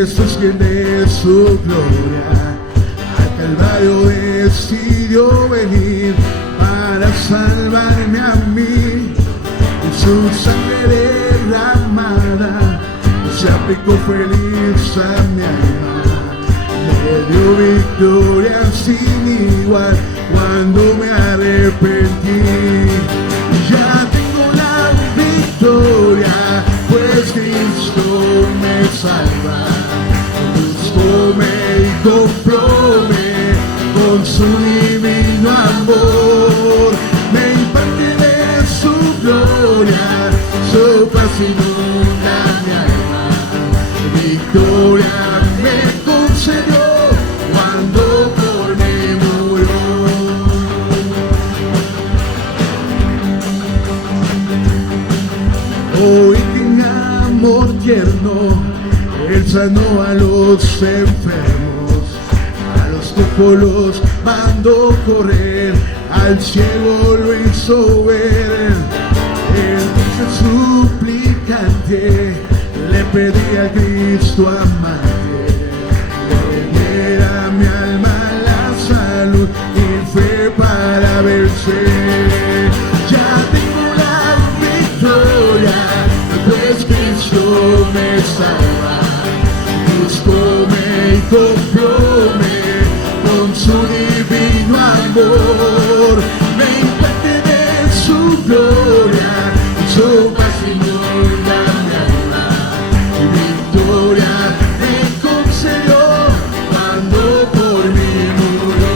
Jesús quien de su gloria al Calvario decidió venir para salvarme a mí. Y su sangre derramada se aplicó feliz a mi alma. Me dio victoria sin igual cuando me arrepentí. Ya tengo la victoria, pues Cristo me salva. Buscóme y compróme con su divino amor. Me imparte de su gloria, su paz inunda mi alma. Victoria me concedió cuando por mí murió. Hoy en amor tierno Él sanó a los enfermos, a los cojos los mandó correr, al ciego lo hizo ver. El dulce suplicante le pedí a Cristo amante, le diera mi alma la salud y fe para vencer. Ya tengo la victoria, pues Cristo me salva. Buscóme y compróme con su divino amor. Me imparte de su gloria, su paz inunda mi alma. Y victoria me concedió cuando por mí murió.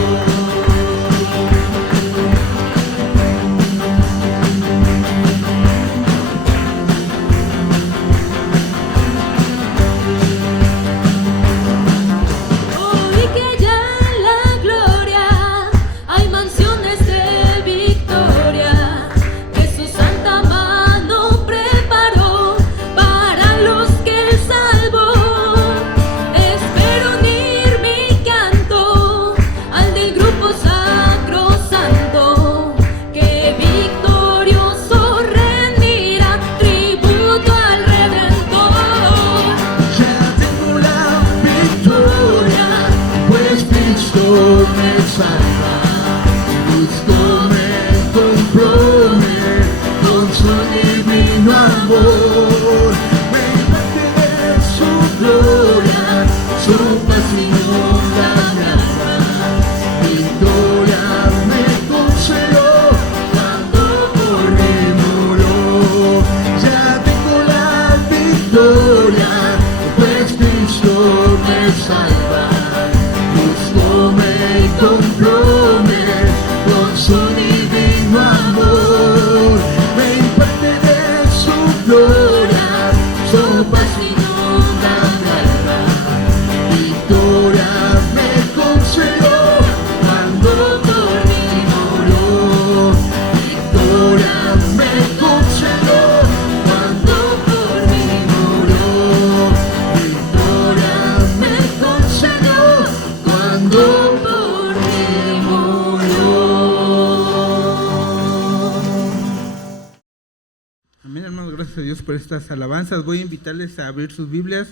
Por estas alabanzas, voy a invitarles a abrir sus Biblias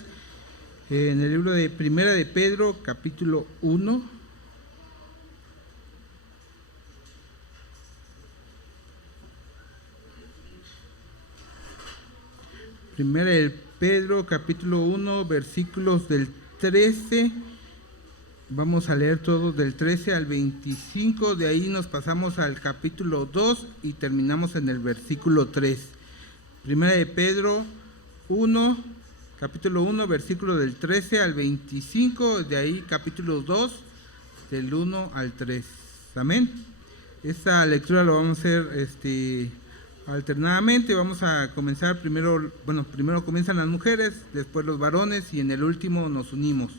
en el libro de Primera de Pedro, capítulo 1. Primera de Pedro, capítulo 1, versículos del 13. Vamos a leer todos del 13 al 25. De ahí nos pasamos al capítulo 2 y terminamos en el versículo 3. Primera de Pedro 1, capítulo 1, versículo del 13 al 25, de ahí capítulo 2, del 1 al 3. Amén. Esta lectura lo vamos a hacer alternadamente. Vamos a comenzar primero comienzan las mujeres, después los varones y en el último nos unimos.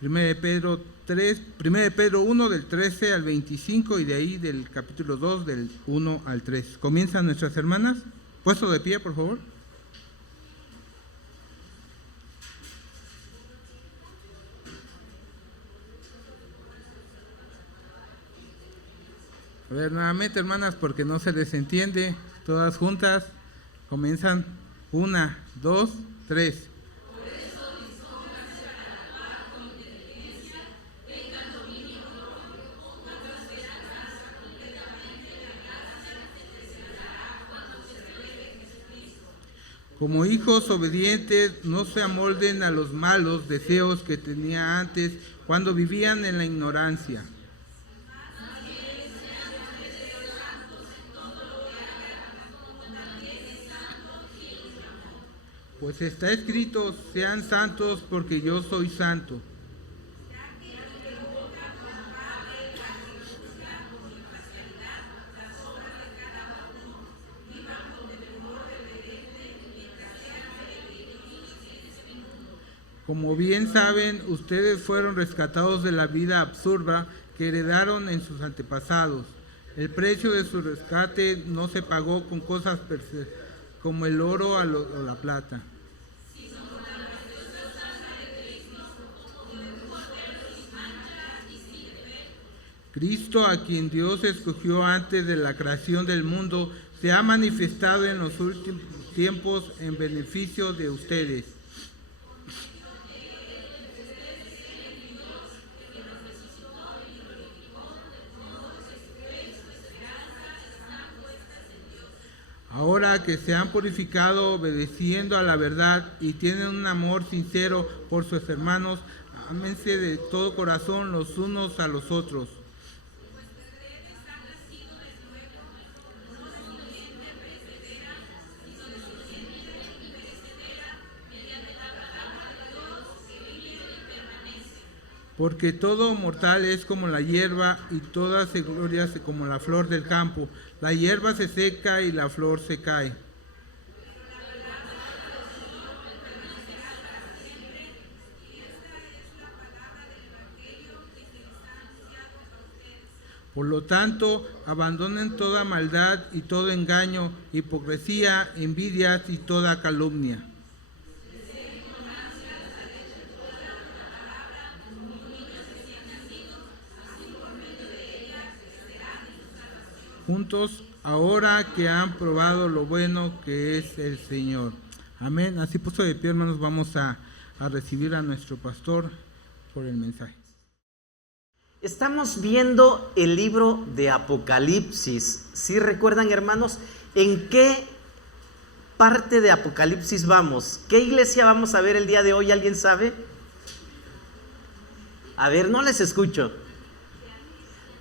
Primera de Pedro 1, del 13 al 25 y de ahí del capítulo 2, del 1 al 3. Comienzan nuestras hermanas. Puesto de pie, por favor. A ver, nuevamente, hermanas, porque no se les entiende. Todas juntas. Comienzan 1, 2, 3. Por eso mis obras Como hijos obedientes, no se amolden a los malos deseos que tenía antes cuando vivían en la ignorancia. Pues está escrito, sean santos porque yo soy santo. Como bien saben, ustedes fueron rescatados de la vida absurda que heredaron en sus antepasados. El precio de su rescate no se pagó con cosas como el oro o la plata. Cristo, a quien Dios escogió antes de la creación del mundo, se ha manifestado en los últimos tiempos en beneficio de ustedes. Ahora que se han purificado obedeciendo a la verdad y tienen un amor sincero por sus hermanos, ámense de todo corazón los unos a los otros. Porque todo mortal es como la hierba y toda se gloria como la flor del campo. La hierba se seca y la flor se cae. Por lo tanto, abandonen toda maldad y todo engaño, hipocresía, envidias y toda calumnia. Juntos, ahora que han probado lo bueno que es el Señor. Amén. Así puesto de pie, hermanos, vamos a recibir a nuestro pastor por el mensaje. Estamos viendo el libro de Apocalipsis. ¿Sí recuerdan, hermanos, en qué parte de Apocalipsis vamos? ¿Qué iglesia vamos a ver el día de hoy? ¿Alguien sabe? A ver, no les escucho.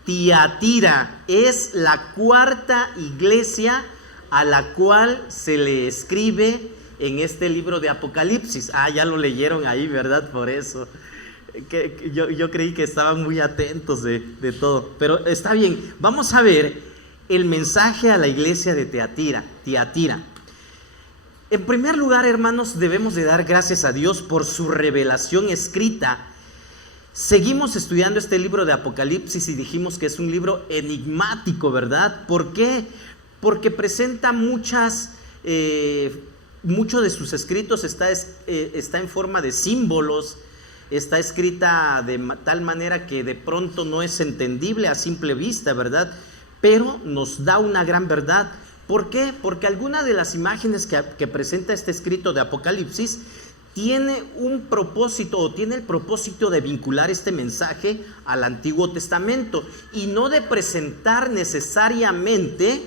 Tiatira es la cuarta iglesia a la cual se le escribe en este libro de Apocalipsis. Ya lo leyeron ahí, ¿verdad? Por eso. Yo creí que estaban muy atentos de todo. Pero está bien, vamos a ver el mensaje a la iglesia de Tiatira. En primer lugar, hermanos, debemos de dar gracias a Dios por su revelación escrita. Seguimos estudiando este libro de Apocalipsis y dijimos que es un libro enigmático, ¿verdad? ¿Por qué? Porque presenta mucho de sus escritos está en forma de símbolos, está escrita de tal manera que de pronto no es entendible a simple vista, ¿verdad? Pero nos da una gran verdad. ¿Por qué? Porque alguna de las imágenes que presenta este escrito de Apocalipsis tiene un propósito o tiene el propósito de vincular este mensaje al Antiguo Testamento y no de presentar necesariamente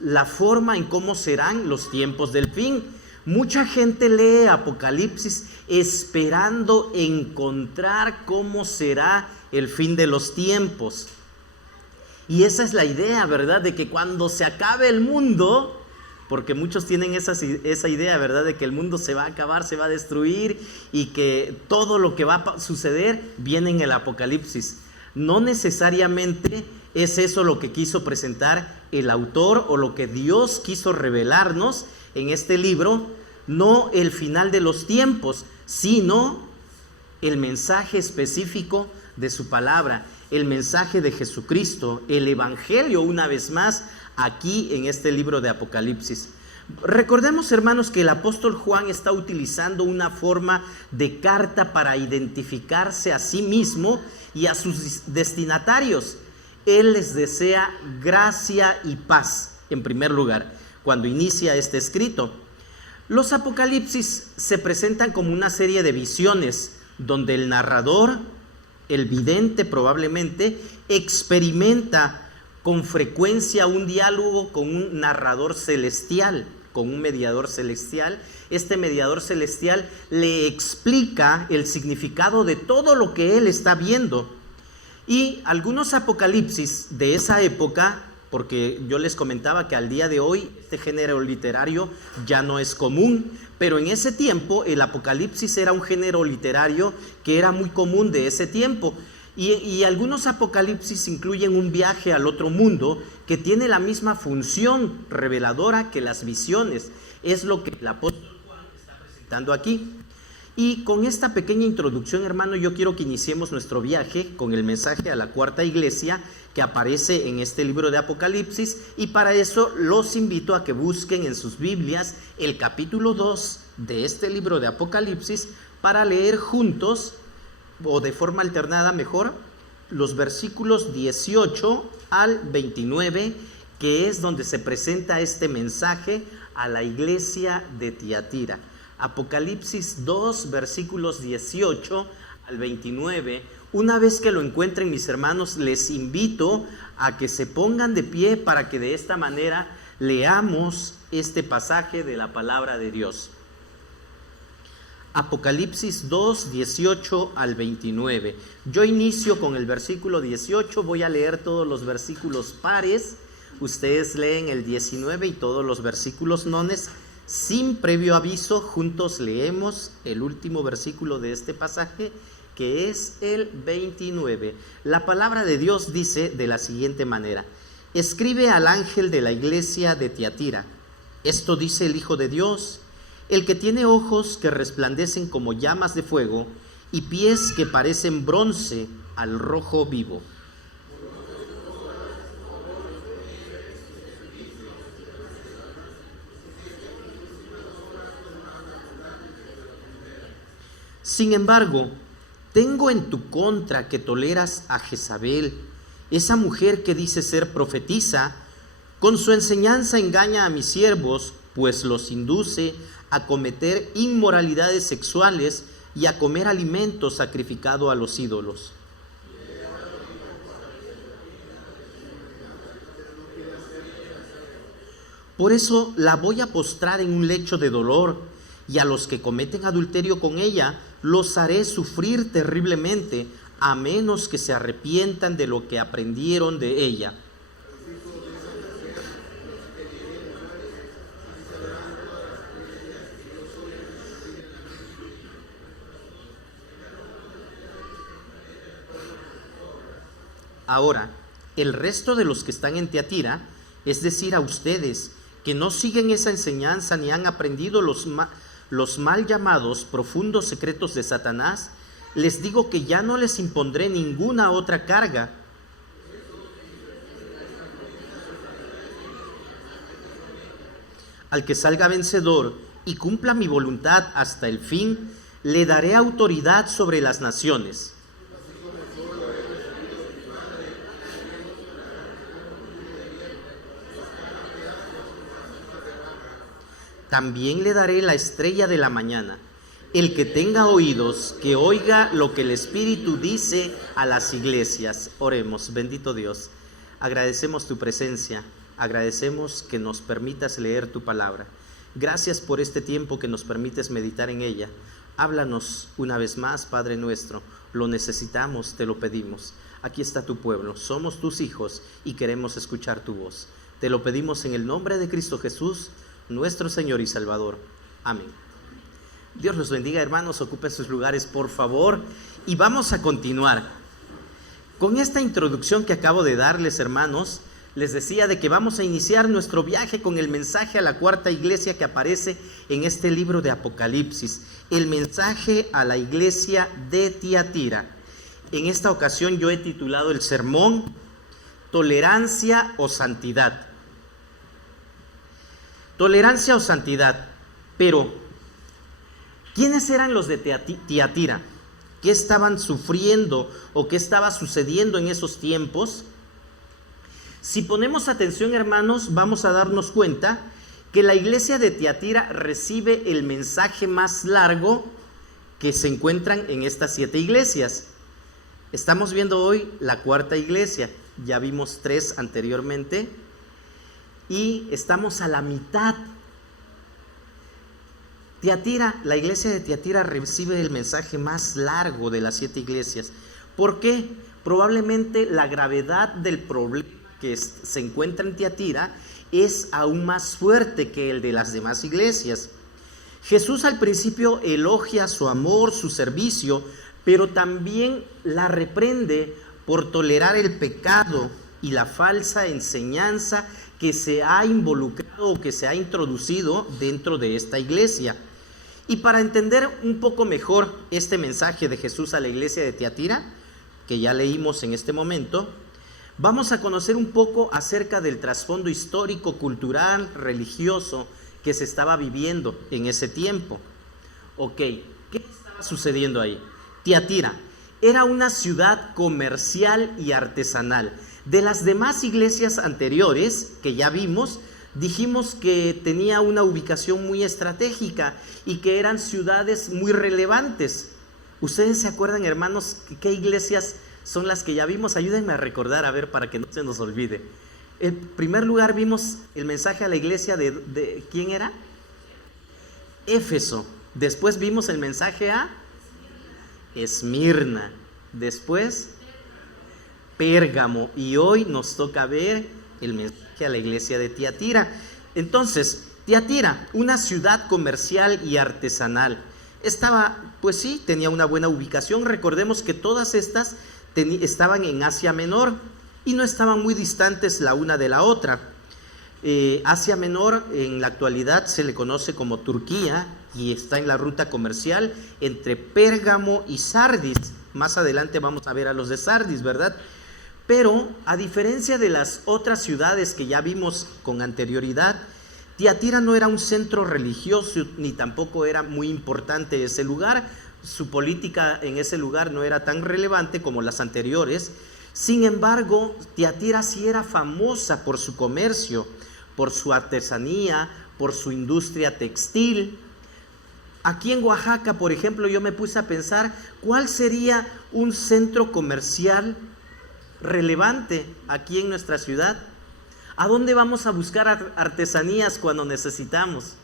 la forma en cómo serán los tiempos del fin. Mucha gente lee Apocalipsis esperando encontrar cómo será el fin de los tiempos. Y esa es la idea, ¿verdad? De que cuando se acabe el mundo, porque muchos tienen esa idea, ¿verdad? De que el mundo se va a acabar, se va a destruir y que todo lo que va a suceder viene en el Apocalipsis. No necesariamente es eso lo que quiso presentar el autor o lo que Dios quiso revelarnos en este libro, no el final de los tiempos, sino el mensaje específico de su palabra, el mensaje de Jesucristo, el evangelio una vez más, aquí en este libro de Apocalipsis. Recordemos, hermanos, que el apóstol Juan está utilizando una forma de carta para identificarse a sí mismo y a sus destinatarios. Él les desea gracia y paz, en primer lugar, cuando inicia este escrito. Los Apocalipsis se presentan como una serie de visiones donde el narrador, el vidente probablemente, experimenta con frecuencia un diálogo con un narrador celestial. con un mediador celestial. Este mediador celestial le explica el significado de todo lo que él está viendo. Y algunos apocalipsis de esa época, porque yo les comentaba que al día de hoy este género literario ya no es común, pero en ese tiempo el apocalipsis era un género literario que era muy común de ese tiempo. Y algunos apocalipsis incluyen un viaje al otro mundo que tiene la misma función reveladora que las visiones. Es lo que el apóstol Juan está presentando aquí. Y con esta pequeña introducción, hermano, yo quiero que iniciemos nuestro viaje con el mensaje a la cuarta iglesia que aparece en este libro de Apocalipsis, y para eso los invito a que busquen en sus Biblias el capítulo 2 de este libro de Apocalipsis para leer juntos, o de forma alternada mejor, los versículos 18 al 29, que es donde se presenta este mensaje a la iglesia de Tiatira. Apocalipsis 2, versículos 18 al 29. Una vez que lo encuentren, mis hermanos, les invito a que se pongan de pie para que de esta manera leamos este pasaje de la palabra de Dios. Apocalipsis 2, 18 al 29. Yo inicio con el versículo 18, voy a leer todos los versículos pares, ustedes leen el 19 y todos los versículos nones. Sin previo aviso, juntos leemos el último versículo de este pasaje, que es el 29. La palabra de Dios dice de la siguiente manera: escribe al ángel de la iglesia de Tiatira, esto dice el Hijo de Dios, el que tiene ojos que resplandecen como llamas de fuego y pies que parecen bronce al rojo vivo. Sin embargo, tengo en tu contra que toleras a Jezabel, esa mujer que dice ser profetisa. Con su enseñanza engaña a mis siervos, pues los induce a cometer inmoralidades sexuales y a comer alimento sacrificado a los ídolos. Por eso la voy a postrar en un lecho de dolor, y a los que cometen adulterio con ella los haré sufrir terriblemente, a menos que se arrepientan de lo que aprendieron de ella. Ahora, el resto de los que están en Tiatira, es decir, a ustedes, que no siguen esa enseñanza ni han aprendido los mal llamados profundos secretos de Satanás, les digo que ya no les impondré ninguna otra carga. Al que salga vencedor y cumpla mi voluntad hasta el fin, le daré autoridad sobre las naciones. También le daré la estrella de la mañana. El que tenga oídos, que oiga lo que el Espíritu dice a las iglesias. Oremos. Bendito Dios, agradecemos tu presencia, agradecemos que nos permitas leer tu palabra. Gracias por este tiempo que nos permites meditar en ella. Háblanos una vez más, Padre nuestro, lo necesitamos, te lo pedimos. Aquí está tu pueblo, somos tus hijos y queremos escuchar tu voz. Te lo pedimos en el nombre de Cristo Jesús, nuestro Señor y Salvador. Amén. Dios los bendiga, hermanos, ocupen sus lugares, por favor, y vamos a continuar. Con esta introducción que acabo de darles, hermanos, les decía de que vamos a iniciar nuestro viaje con el mensaje a la cuarta iglesia que aparece en este libro de Apocalipsis, el mensaje a la iglesia de Tiatira. En esta ocasión yo he titulado el sermón Tolerancia o Santidad. Tolerancia o santidad. Pero, ¿quiénes eran los de Tiatira? ¿Qué estaban sufriendo o qué estaba sucediendo en esos tiempos? Si ponemos atención, hermanos, vamos a darnos cuenta que la iglesia de Tiatira recibe el mensaje más largo que se encuentran en estas 7 iglesias. Estamos viendo hoy la cuarta iglesia, ya vimos 3 anteriormente, y estamos a la mitad Tiatira, la iglesia de Tiatira recibe el mensaje más largo de las 7 iglesias. ¿Por qué? Probablemente la gravedad del problema que se encuentra en Tiatira es aún más fuerte que el de las demás iglesias. Jesús al principio elogia su amor, su servicio, pero también la reprende por tolerar el pecado y la falsa enseñanza que se ha involucrado o que se ha introducido dentro de esta iglesia. Y para entender un poco mejor este mensaje de Jesús a la iglesia de Tiatira, que ya leímos en este momento, vamos a conocer un poco acerca del trasfondo histórico, cultural, religioso que se estaba viviendo en ese tiempo. Ok, ¿qué estaba sucediendo ahí? Tiatira era una ciudad comercial y artesanal. De las demás iglesias anteriores que ya vimos, dijimos que tenía una ubicación muy estratégica y que eran ciudades muy relevantes. ¿Ustedes se acuerdan, hermanos, qué iglesias son las que ya vimos? Ayúdenme a recordar, a ver, para que no se nos olvide. En primer lugar vimos el mensaje a la iglesia de ¿quién era? Éfeso. Después vimos el mensaje a Esmirna. Después Pérgamo. Y hoy nos toca ver el mensaje a la iglesia de Tiatira. Entonces, Tiatira, una ciudad comercial y artesanal, estaba, pues sí, tenía una buena ubicación. Recordemos que todas estas estaban en Asia Menor y no estaban muy distantes la una de la otra. Asia Menor en la actualidad se le conoce como Turquía y está en la ruta comercial entre Pérgamo y Sardis. Más adelante vamos a ver a los de Sardis, ¿verdad? Pero a diferencia de las otras ciudades que ya vimos con anterioridad, Tiatira no era un centro religioso ni tampoco era muy importante ese lugar. Su política en ese lugar no era tan relevante como las anteriores. Sin embargo, Tiatira sí era famosa por su comercio, por su artesanía, por su industria textil. Aquí en Oaxaca, por ejemplo, yo me puse a pensar, ¿cuál sería un centro comercial relevante aquí en nuestra ciudad? ¿A dónde vamos a buscar artesanías cuando necesitamos?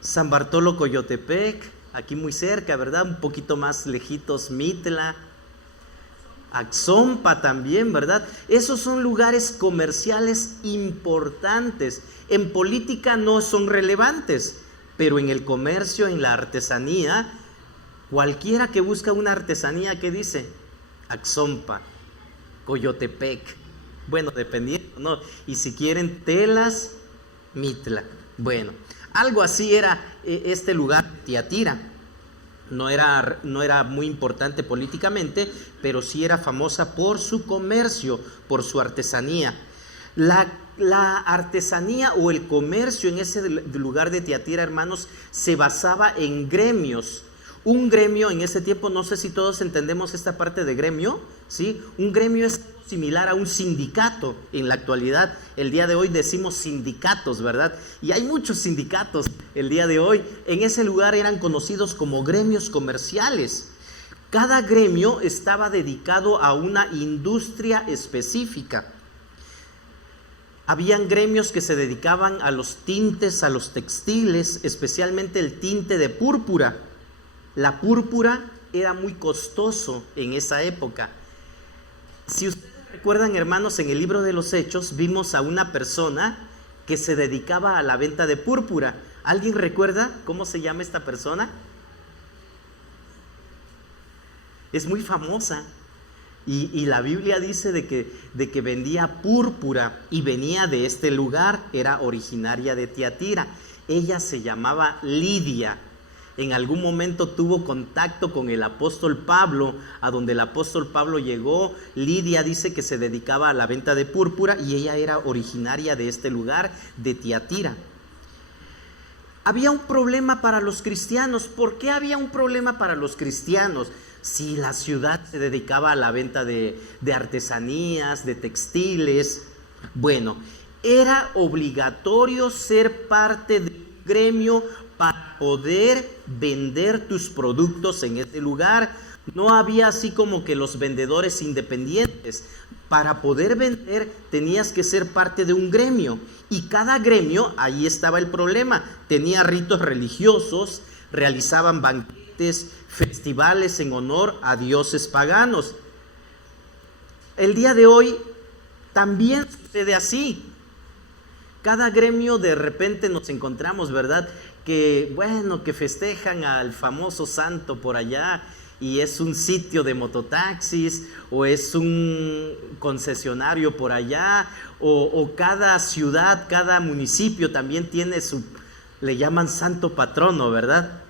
San Bartolo Coyotepec, aquí muy cerca, ¿verdad? Un poquito más lejitos, Mitla, Axompa también, ¿verdad? Esos son lugares comerciales importantes. En política no son relevantes, pero en el comercio, en la artesanía, cualquiera que busca una artesanía, ¿qué dice? Axompa, Coyotepec, bueno, dependiendo, ¿no? Y si quieren telas, Mitla. Bueno, algo así era este lugar, Tiatira. No era muy importante políticamente, pero sí era famosa por su comercio, por su artesanía. La artesanía o el comercio en ese lugar de Tiatira, hermanos, se basaba en gremios. Un gremio en ese tiempo, no sé si todos entendemos esta parte de gremio, ¿sí? Un gremio es similar a un sindicato. En la actualidad, el día de hoy decimos sindicatos, ¿verdad? Y hay muchos sindicatos el día de hoy. En ese lugar eran conocidos como gremios comerciales. Cada gremio estaba dedicado a una industria específica. Habían gremios que se dedicaban a los tintes, a los textiles, especialmente el tinte de púrpura. La púrpura era muy costoso en esa época. Si ustedes recuerdan, hermanos, en el libro de los Hechos vimos a una persona que se dedicaba a la venta de púrpura. ¿Alguien recuerda cómo se llama esta persona? Es muy famosa. Y la Biblia dice de que vendía púrpura y venía de este lugar, era originaria de Tiatira. Ella se llamaba Lidia. En algún momento tuvo contacto con el apóstol Pablo, a donde el apóstol Pablo llegó. Lidia dice que se dedicaba a la venta de púrpura y ella era originaria de este lugar, de Tiatira. Había un problema para los cristianos. ¿Por qué había un problema para los cristianos? Si la ciudad se dedicaba a la venta de artesanías, de textiles. Bueno, era obligatorio ser parte del gremio para poder vender tus productos en este lugar. No había así como que los vendedores independientes. Para poder vender tenías que ser parte de un gremio. Y cada gremio, ahí estaba el problema, tenía ritos religiosos, realizaban banquetes, festivales en honor a dioses paganos. El día de hoy también sucede así. Cada gremio de repente nos encontramos, ¿verdad? Que bueno, que festejan al famoso santo por allá y es un sitio de mototaxis o es un concesionario por allá o cada ciudad, cada municipio también tiene su, le llaman santo patrono, ¿verdad?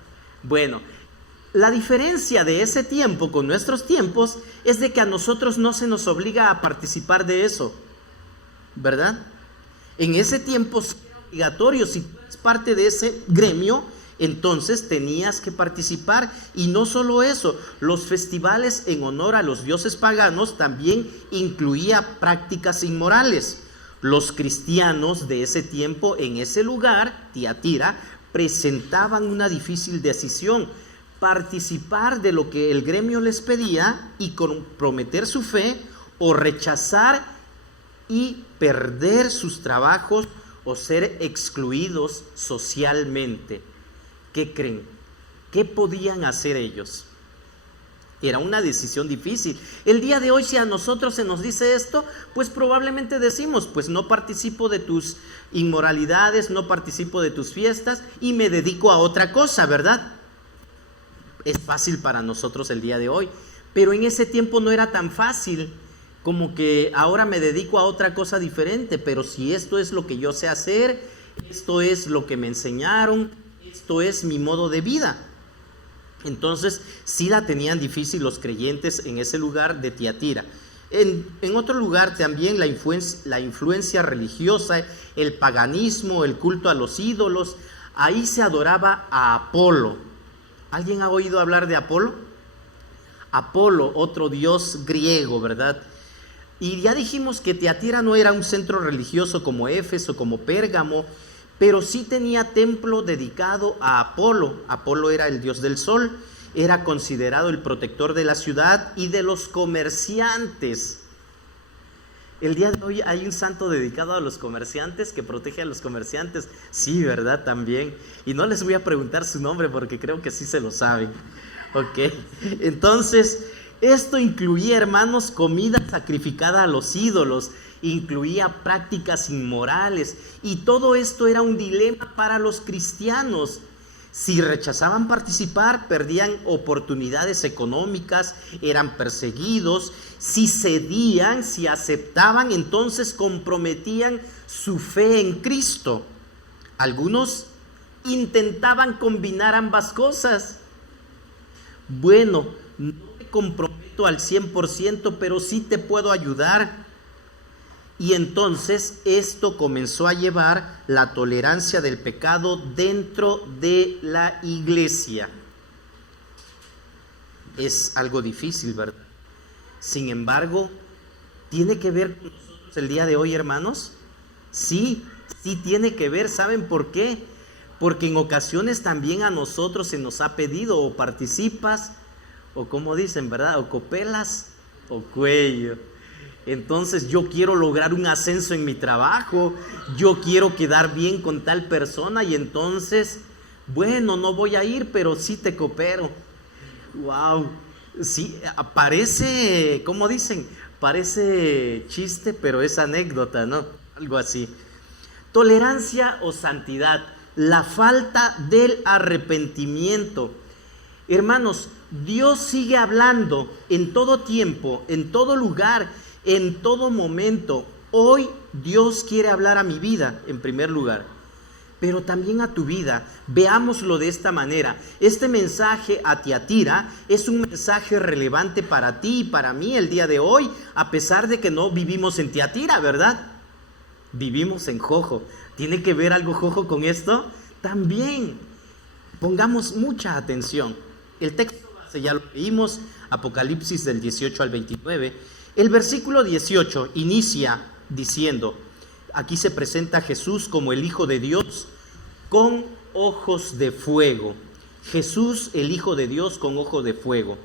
Bueno, la diferencia de ese tiempo con nuestros tiempos es de que a nosotros no se nos obliga a participar de eso, ¿verdad? En ese tiempo es obligatorio, si tú eres parte de ese gremio, entonces tenías que participar. Y no solo eso, los festivales en honor a los dioses paganos también incluía prácticas inmorales. Los cristianos de ese tiempo en ese lugar, Tiatira, presentaban una difícil decisión: participar de lo que el gremio les pedía y comprometer su fe, o rechazar y perder sus trabajos o ser excluidos socialmente. ¿Qué creen? ¿Qué podían hacer ellos? Era una decisión difícil. El día de hoy, si a nosotros se nos dice esto, pues probablemente decimos, pues no participo de tus inmoralidades, no participo de tus fiestas y me dedico a otra cosa, ¿verdad? Es fácil para nosotros el día de hoy, pero en ese tiempo no era tan fácil como que ahora me dedico a otra cosa diferente. Pero si esto es lo que yo sé hacer, esto es lo que me enseñaron, esto es mi modo de vida. Entonces sí la tenían difícil los creyentes en ese lugar de Tiatira. En otro lugar también la influencia religiosa, el paganismo, el culto a los ídolos. Ahí se adoraba a Apolo. ¿Alguien ha oído hablar de Apolo? Apolo, otro dios griego, ¿verdad? Y ya dijimos que Tiatira no era un centro religioso como Éfeso, como Pérgamo, pero sí tenía templo dedicado a Apolo. Apolo era el dios del sol, era considerado el protector de la ciudad y de los comerciantes. El día de hoy hay un santo dedicado a los comerciantes, que protege a los comerciantes. Sí, ¿verdad? También. Y no les voy a preguntar su nombre porque creo que sí se lo saben. Ok. Entonces, esto incluía, hermanos, comida sacrificada a los ídolos, incluía prácticas inmorales, y todo esto era un dilema para los cristianos. Si rechazaban participar, perdían oportunidades económicas, eran perseguidos. Si cedían, si aceptaban, entonces comprometían su fe en Cristo. Algunos intentaban combinar ambas cosas. Bueno, no me comprometo al 100%, pero sí te puedo ayudar. Y entonces esto comenzó a llevar la tolerancia del pecado dentro de la iglesia. Es algo difícil, ¿verdad? Sin embargo, ¿tiene que ver con nosotros el día de hoy, hermanos? Sí, sí tiene que ver. ¿Saben por qué? Porque en ocasiones también a nosotros se nos ha pedido: o participas, o como dicen, ¿verdad? O copelas, o cuello. Entonces yo quiero lograr un ascenso en mi trabajo, yo quiero quedar bien con tal persona, y entonces, bueno, no voy a ir, pero sí te coopero. Wow, sí, parece, ¿cómo dicen? Parece chiste, pero es anécdota, ¿no? Algo así. Tolerancia o santidad, la falta del arrepentimiento. Hermanos, Dios sigue hablando en todo tiempo, en todo lugar, en todo momento. Hoy Dios quiere hablar a mi vida en primer lugar, pero también a tu vida. Veámoslo de esta manera. Este mensaje a Tiatira es un mensaje relevante para ti y para mí el día de hoy, a pesar de que no vivimos en Tiatira, ¿verdad? Vivimos en Jojo. ¿Tiene que ver algo Jojo con esto? También. Pongamos mucha atención. El texto base ya lo leímos, Apocalipsis del 18 al 29. El versículo 18 inicia diciendo, aquí se presenta a Jesús como el Hijo de Dios con ojos de fuego. Jesús, el Hijo de Dios con ojos de fuego.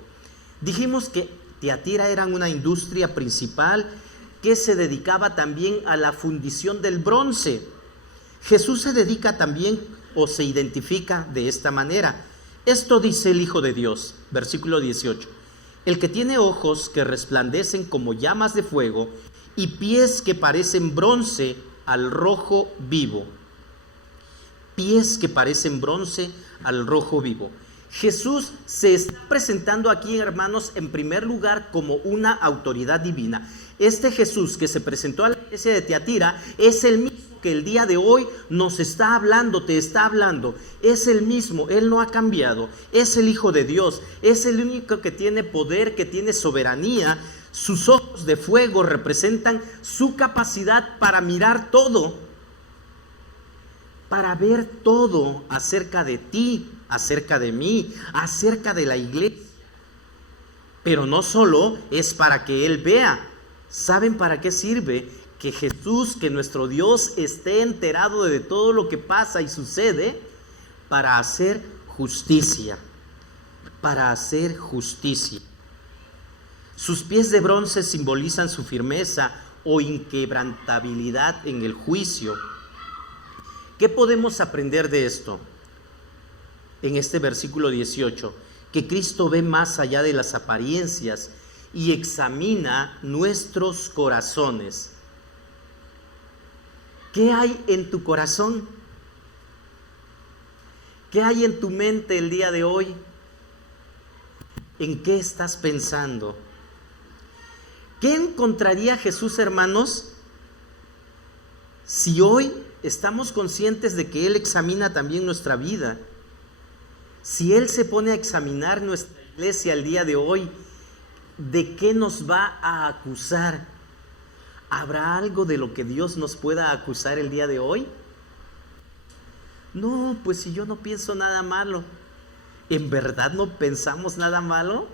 Dijimos que Tiatira era una industria principal que se dedicaba también a la fundición del bronce. Jesús se dedica también o se identifica de esta manera. Esto dice el Hijo de Dios, versículo 18. El que tiene ojos que resplandecen como llamas de fuego y pies que parecen bronce al rojo vivo. Pies que parecen bronce al rojo vivo. Jesús se está presentando aquí, hermanos, en primer lugar como una autoridad divina. Este Jesús que se presentó a la iglesia de Tiatira es el mismo que el día de hoy nos está hablando, te está hablando. Es el mismo, Él no ha cambiado. Es el Hijo de Dios, es el único que tiene poder, que tiene soberanía. Sus ojos de fuego representan su capacidad para mirar todo, para ver todo acerca de ti, acerca de mí, acerca de la iglesia. Pero no solo es para que Él vea. ¿Saben para qué sirve? Que Jesús, que nuestro Dios esté enterado de todo lo que pasa y sucede, para hacer justicia, para hacer justicia. Sus pies de bronce simbolizan su firmeza o inquebrantabilidad en el juicio. ¿Qué podemos aprender de esto? En este versículo 18, que Cristo ve más allá de las apariencias y examina nuestros corazones. ¿Qué hay en tu corazón? ¿Qué hay en tu mente el día de hoy? ¿En qué estás pensando? ¿Qué encontraría Jesús, hermanos, si hoy estamos conscientes de que Él examina también nuestra vida? Si Él se pone a examinar nuestra iglesia el día de hoy, ¿de qué nos va a acusar? ¿Habrá algo de lo que Dios nos pueda acusar el día de hoy? No, pues si yo no pienso nada malo. ¿En verdad no pensamos nada malo?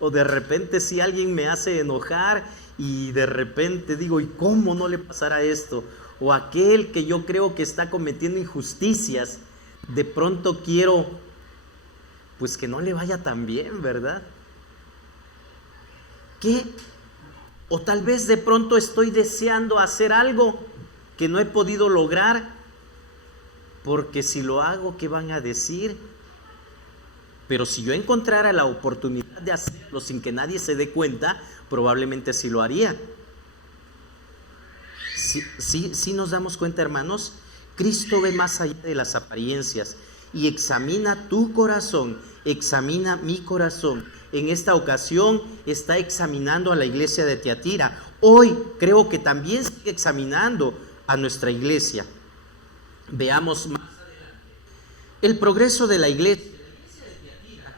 O de repente si alguien me hace enojar y de repente digo, ¿y cómo no le pasará esto? O aquel que yo creo que está cometiendo injusticias, de pronto quiero, pues que no le vaya tan bien, ¿verdad? ¿Qué? O tal vez de pronto estoy deseando hacer algo que no he podido lograr, porque si lo hago, ¿qué van a decir? Pero si yo encontrara la oportunidad de hacerlo sin que nadie se dé cuenta, probablemente sí lo haría. Sí nos damos cuenta, hermanos. Cristo ve más allá de las apariencias y examina tu corazón, examina mi corazón. En esta ocasión está examinando a la iglesia de Tiatira. Hoy creo que también sigue examinando a nuestra iglesia. Veamos más adelante. El progreso de la iglesia de Tiatira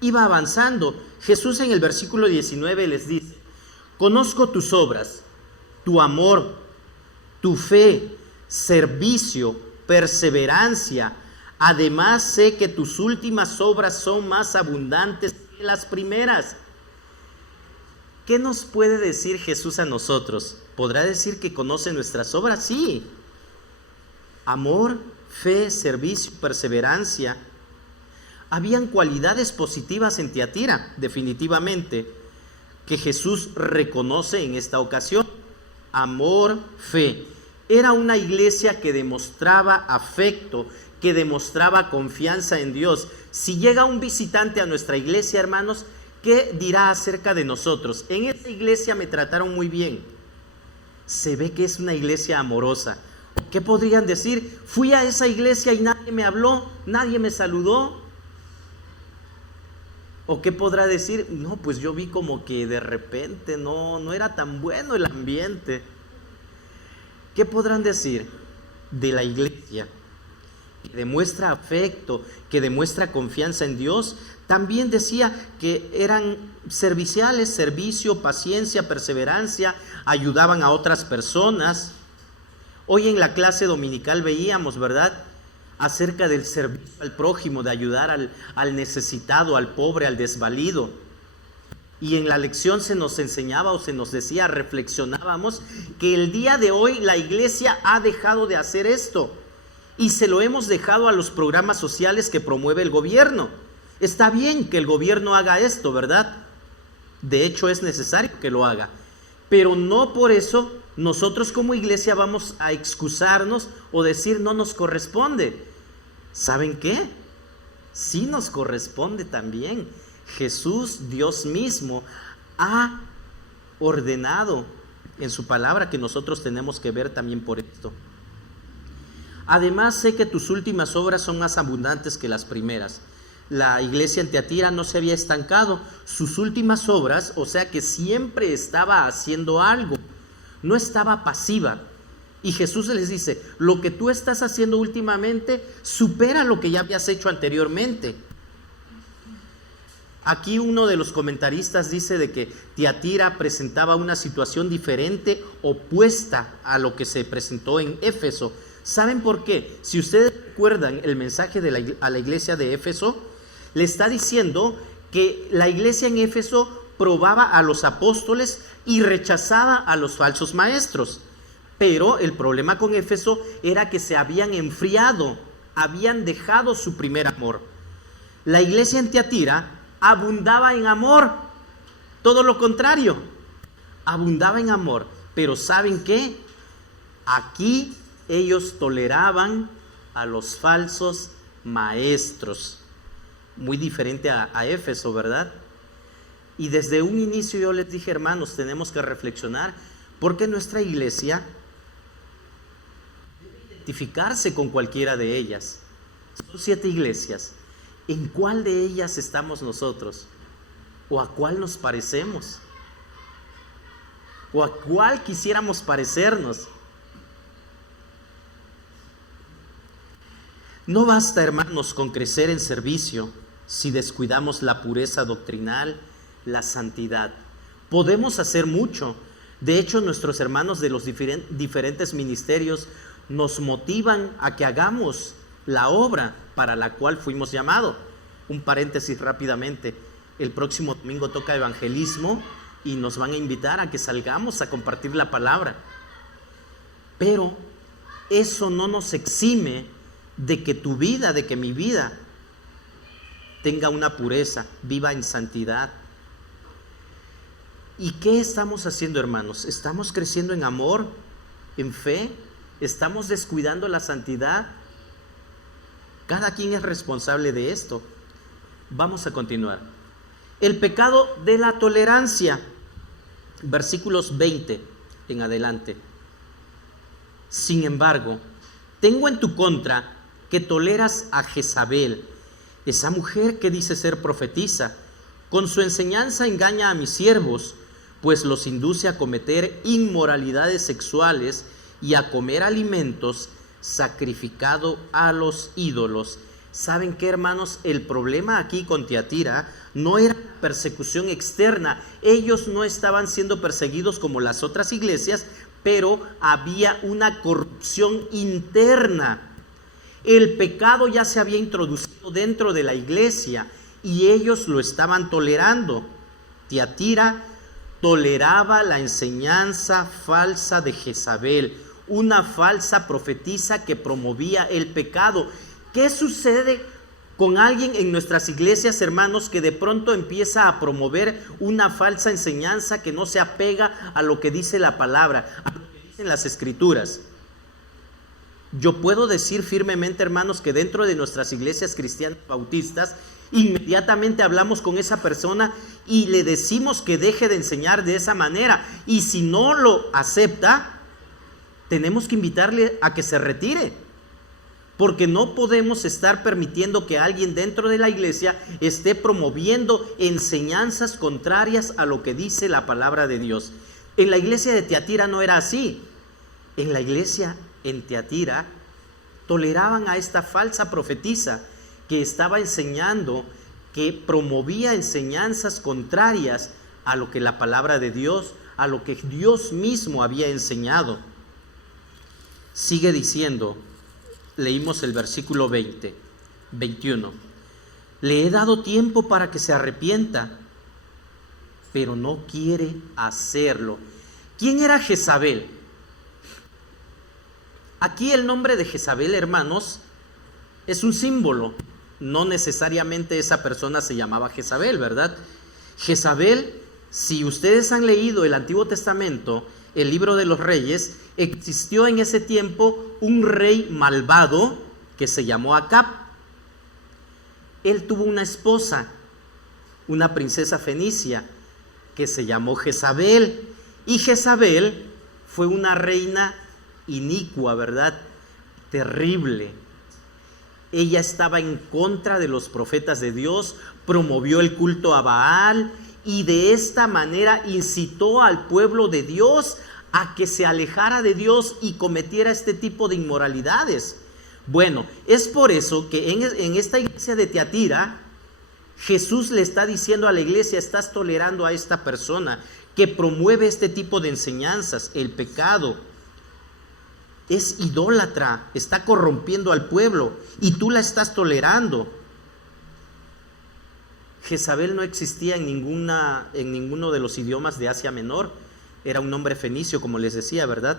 iba avanzando. Jesús en el versículo 19 les dice: conozco tus obras, tu amor, tu fe, servicio, perseverancia. Además sé que tus últimas obras son más abundantes que las primeras. ¿Qué nos puede decir Jesús a nosotros? ¿Podrá decir que conoce nuestras obras? Sí. Amor, fe, servicio, perseverancia. Habían cualidades positivas en Tiatira, definitivamente, que Jesús reconoce en esta ocasión. Amor, fe. Era una iglesia que demostraba afecto, que demostraba confianza en Dios. Si llega un visitante a nuestra iglesia, hermanos, ¿qué dirá acerca de nosotros? En esta iglesia me trataron muy bien. Se ve que es una iglesia amorosa. ¿Qué podrían decir? Fui a esa iglesia y nadie me habló, nadie me saludó. ¿O qué podrá decir? No, pues yo vi como que de repente no era tan bueno el ambiente. ¿Qué podrán decir de la iglesia que demuestra afecto, que demuestra confianza en Dios? También decía que eran serviciales, servicio, paciencia, perseverancia, ayudaban a otras personas. Hoy en la clase dominical veíamos, ¿verdad?, acerca del servicio al prójimo, de ayudar al necesitado, al pobre, al desvalido. Y en la lección se nos enseñaba o se nos decía, reflexionábamos, que el día de hoy la iglesia ha dejado de hacer esto y se lo hemos dejado a los programas sociales que promueve el gobierno. Está bien que el gobierno haga esto, ¿verdad? De hecho, es necesario que lo haga. Pero no por eso nosotros como iglesia vamos a excusarnos o decir no nos corresponde. ¿Saben qué? Sí nos corresponde también. Jesús, Dios mismo, ha ordenado en su palabra que nosotros tenemos que ver también por esto. Además, sé que tus últimas obras son más abundantes que las primeras. La iglesia en Tiatira no se había estancado. Sus últimas obras, o sea que siempre estaba haciendo algo, no estaba pasiva. Y Jesús les dice, lo que tú estás haciendo últimamente supera lo que ya habías hecho anteriormente. Aquí uno de los comentaristas dice de que Tiatira presentaba una situación diferente, opuesta a lo que se presentó en Éfeso. ¿Saben por qué? Si ustedes recuerdan el mensaje a la iglesia de Éfeso, le está diciendo que la iglesia en Éfeso probaba a los apóstoles y rechazaba a los falsos maestros. Pero el problema con Éfeso era que se habían enfriado, habían dejado su primer amor. La iglesia en Tiatira abundaba en amor, todo lo contrario, abundaba en amor. Pero ¿saben qué? Aquí ellos toleraban a los falsos maestros. Muy diferente a Éfeso, ¿verdad? Y desde un inicio yo les dije, hermanos, tenemos que reflexionar porque nuestra iglesia debe identificarse con cualquiera de ellas. Son 7 iglesias. ¿En cuál de ellas estamos nosotros? ¿O a cuál nos parecemos? ¿O a cuál quisiéramos parecernos? No basta, hermanos, con crecer en servicio si descuidamos la pureza doctrinal, la santidad. Podemos hacer mucho. De hecho, nuestros hermanos de los diferentes ministerios nos motivan a que hagamos la obra para la cual fuimos llamados. Un paréntesis rápidamente. El próximo domingo toca evangelismo y nos van a invitar a que salgamos a compartir la palabra. Pero eso no nos exime de que tu vida, de que mi vida tenga una pureza, viva en santidad. ¿Y qué estamos haciendo, hermanos? ¿Estamos creciendo en amor, en fe? ¿Estamos descuidando la santidad? Cada quien es responsable de esto. Vamos a continuar. El pecado de la tolerancia, versículos 20 en adelante. Sin embargo, tengo en tu contra que toleras a Jezabel, esa mujer que dice ser profetisa. Con su enseñanza engaña a mis siervos, pues los induce a cometer inmoralidades sexuales y a comer alimentos sacrificados a los ídolos. ¿Saben qué, hermanos? El problema aquí con Tiatira no era persecución externa. Ellos no estaban siendo perseguidos como las otras iglesias, pero había una corrupción interna. El pecado ya se había introducido dentro de la iglesia y ellos lo estaban tolerando. Tiatira toleraba la enseñanza falsa de Jezabel, una falsa profetisa que promovía el pecado. ¿Qué sucede con alguien en nuestras iglesias, hermanos, que de pronto empieza a promover una falsa enseñanza que no se apega a lo que dice la palabra, a lo que dicen las escrituras? Yo puedo decir firmemente, hermanos, que dentro de nuestras iglesias cristianas bautistas, inmediatamente hablamos con esa persona y le decimos que deje de enseñar de esa manera. Y si no lo acepta, tenemos que invitarle a que se retire. Porque no podemos estar permitiendo que alguien dentro de la iglesia esté promoviendo enseñanzas contrarias a lo que dice la palabra de Dios. En la iglesia de Tiatira no era así. En la iglesia en Tiatira toleraban a esta falsa profetisa que estaba enseñando, que promovía enseñanzas contrarias a lo que la palabra de Dios, a lo que Dios mismo había enseñado. Sigue diciendo, leímos el versículo 21. Le he dado tiempo para que se arrepienta, pero no quiere hacerlo. ¿Quién era Jezabel? Aquí el nombre de Jezabel, hermanos, es un símbolo. No necesariamente esa persona se llamaba Jezabel, ¿verdad? Jezabel Si ustedes han leído el Antiguo Testamento, el libro de los Reyes, existió en ese tiempo un rey malvado que se llamó Acab. Él tuvo una esposa, una princesa fenicia, que se llamó Jezabel. Y Jezabel fue una reina inicua, ¿verdad? Terrible. Ella estaba en contra de los profetas de Dios, promovió el culto a Baal y de esta manera incitó al pueblo de Dios a que se alejara de Dios y cometiera este tipo de inmoralidades. Bueno, es por eso que en esta iglesia de Tiatira, Jesús le está diciendo a la iglesia: estás tolerando a esta persona que promueve este tipo de enseñanzas, el pecado, es idólatra, está corrompiendo al pueblo y tú la estás tolerando. Jezabel no existía en ninguno de los idiomas de Asia Menor, era un nombre fenicio, como les decía, ¿verdad?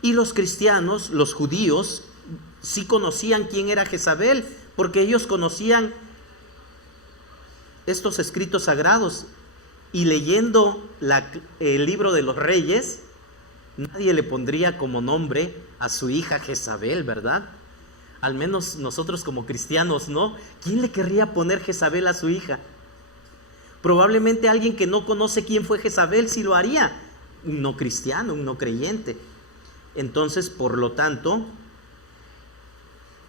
Y los cristianos, los judíos, sí conocían quién era Jezabel, porque ellos conocían estos escritos sagrados. Y leyendo el libro de los Reyes, nadie le pondría como nombre a su hija Jezabel, ¿verdad? Al menos nosotros como cristianos, ¿no? ¿Quién le querría poner Jezabel a su hija? Probablemente alguien que no conoce quién fue Jezabel sí lo haría, un no cristiano, un no creyente. Entonces, por lo tanto,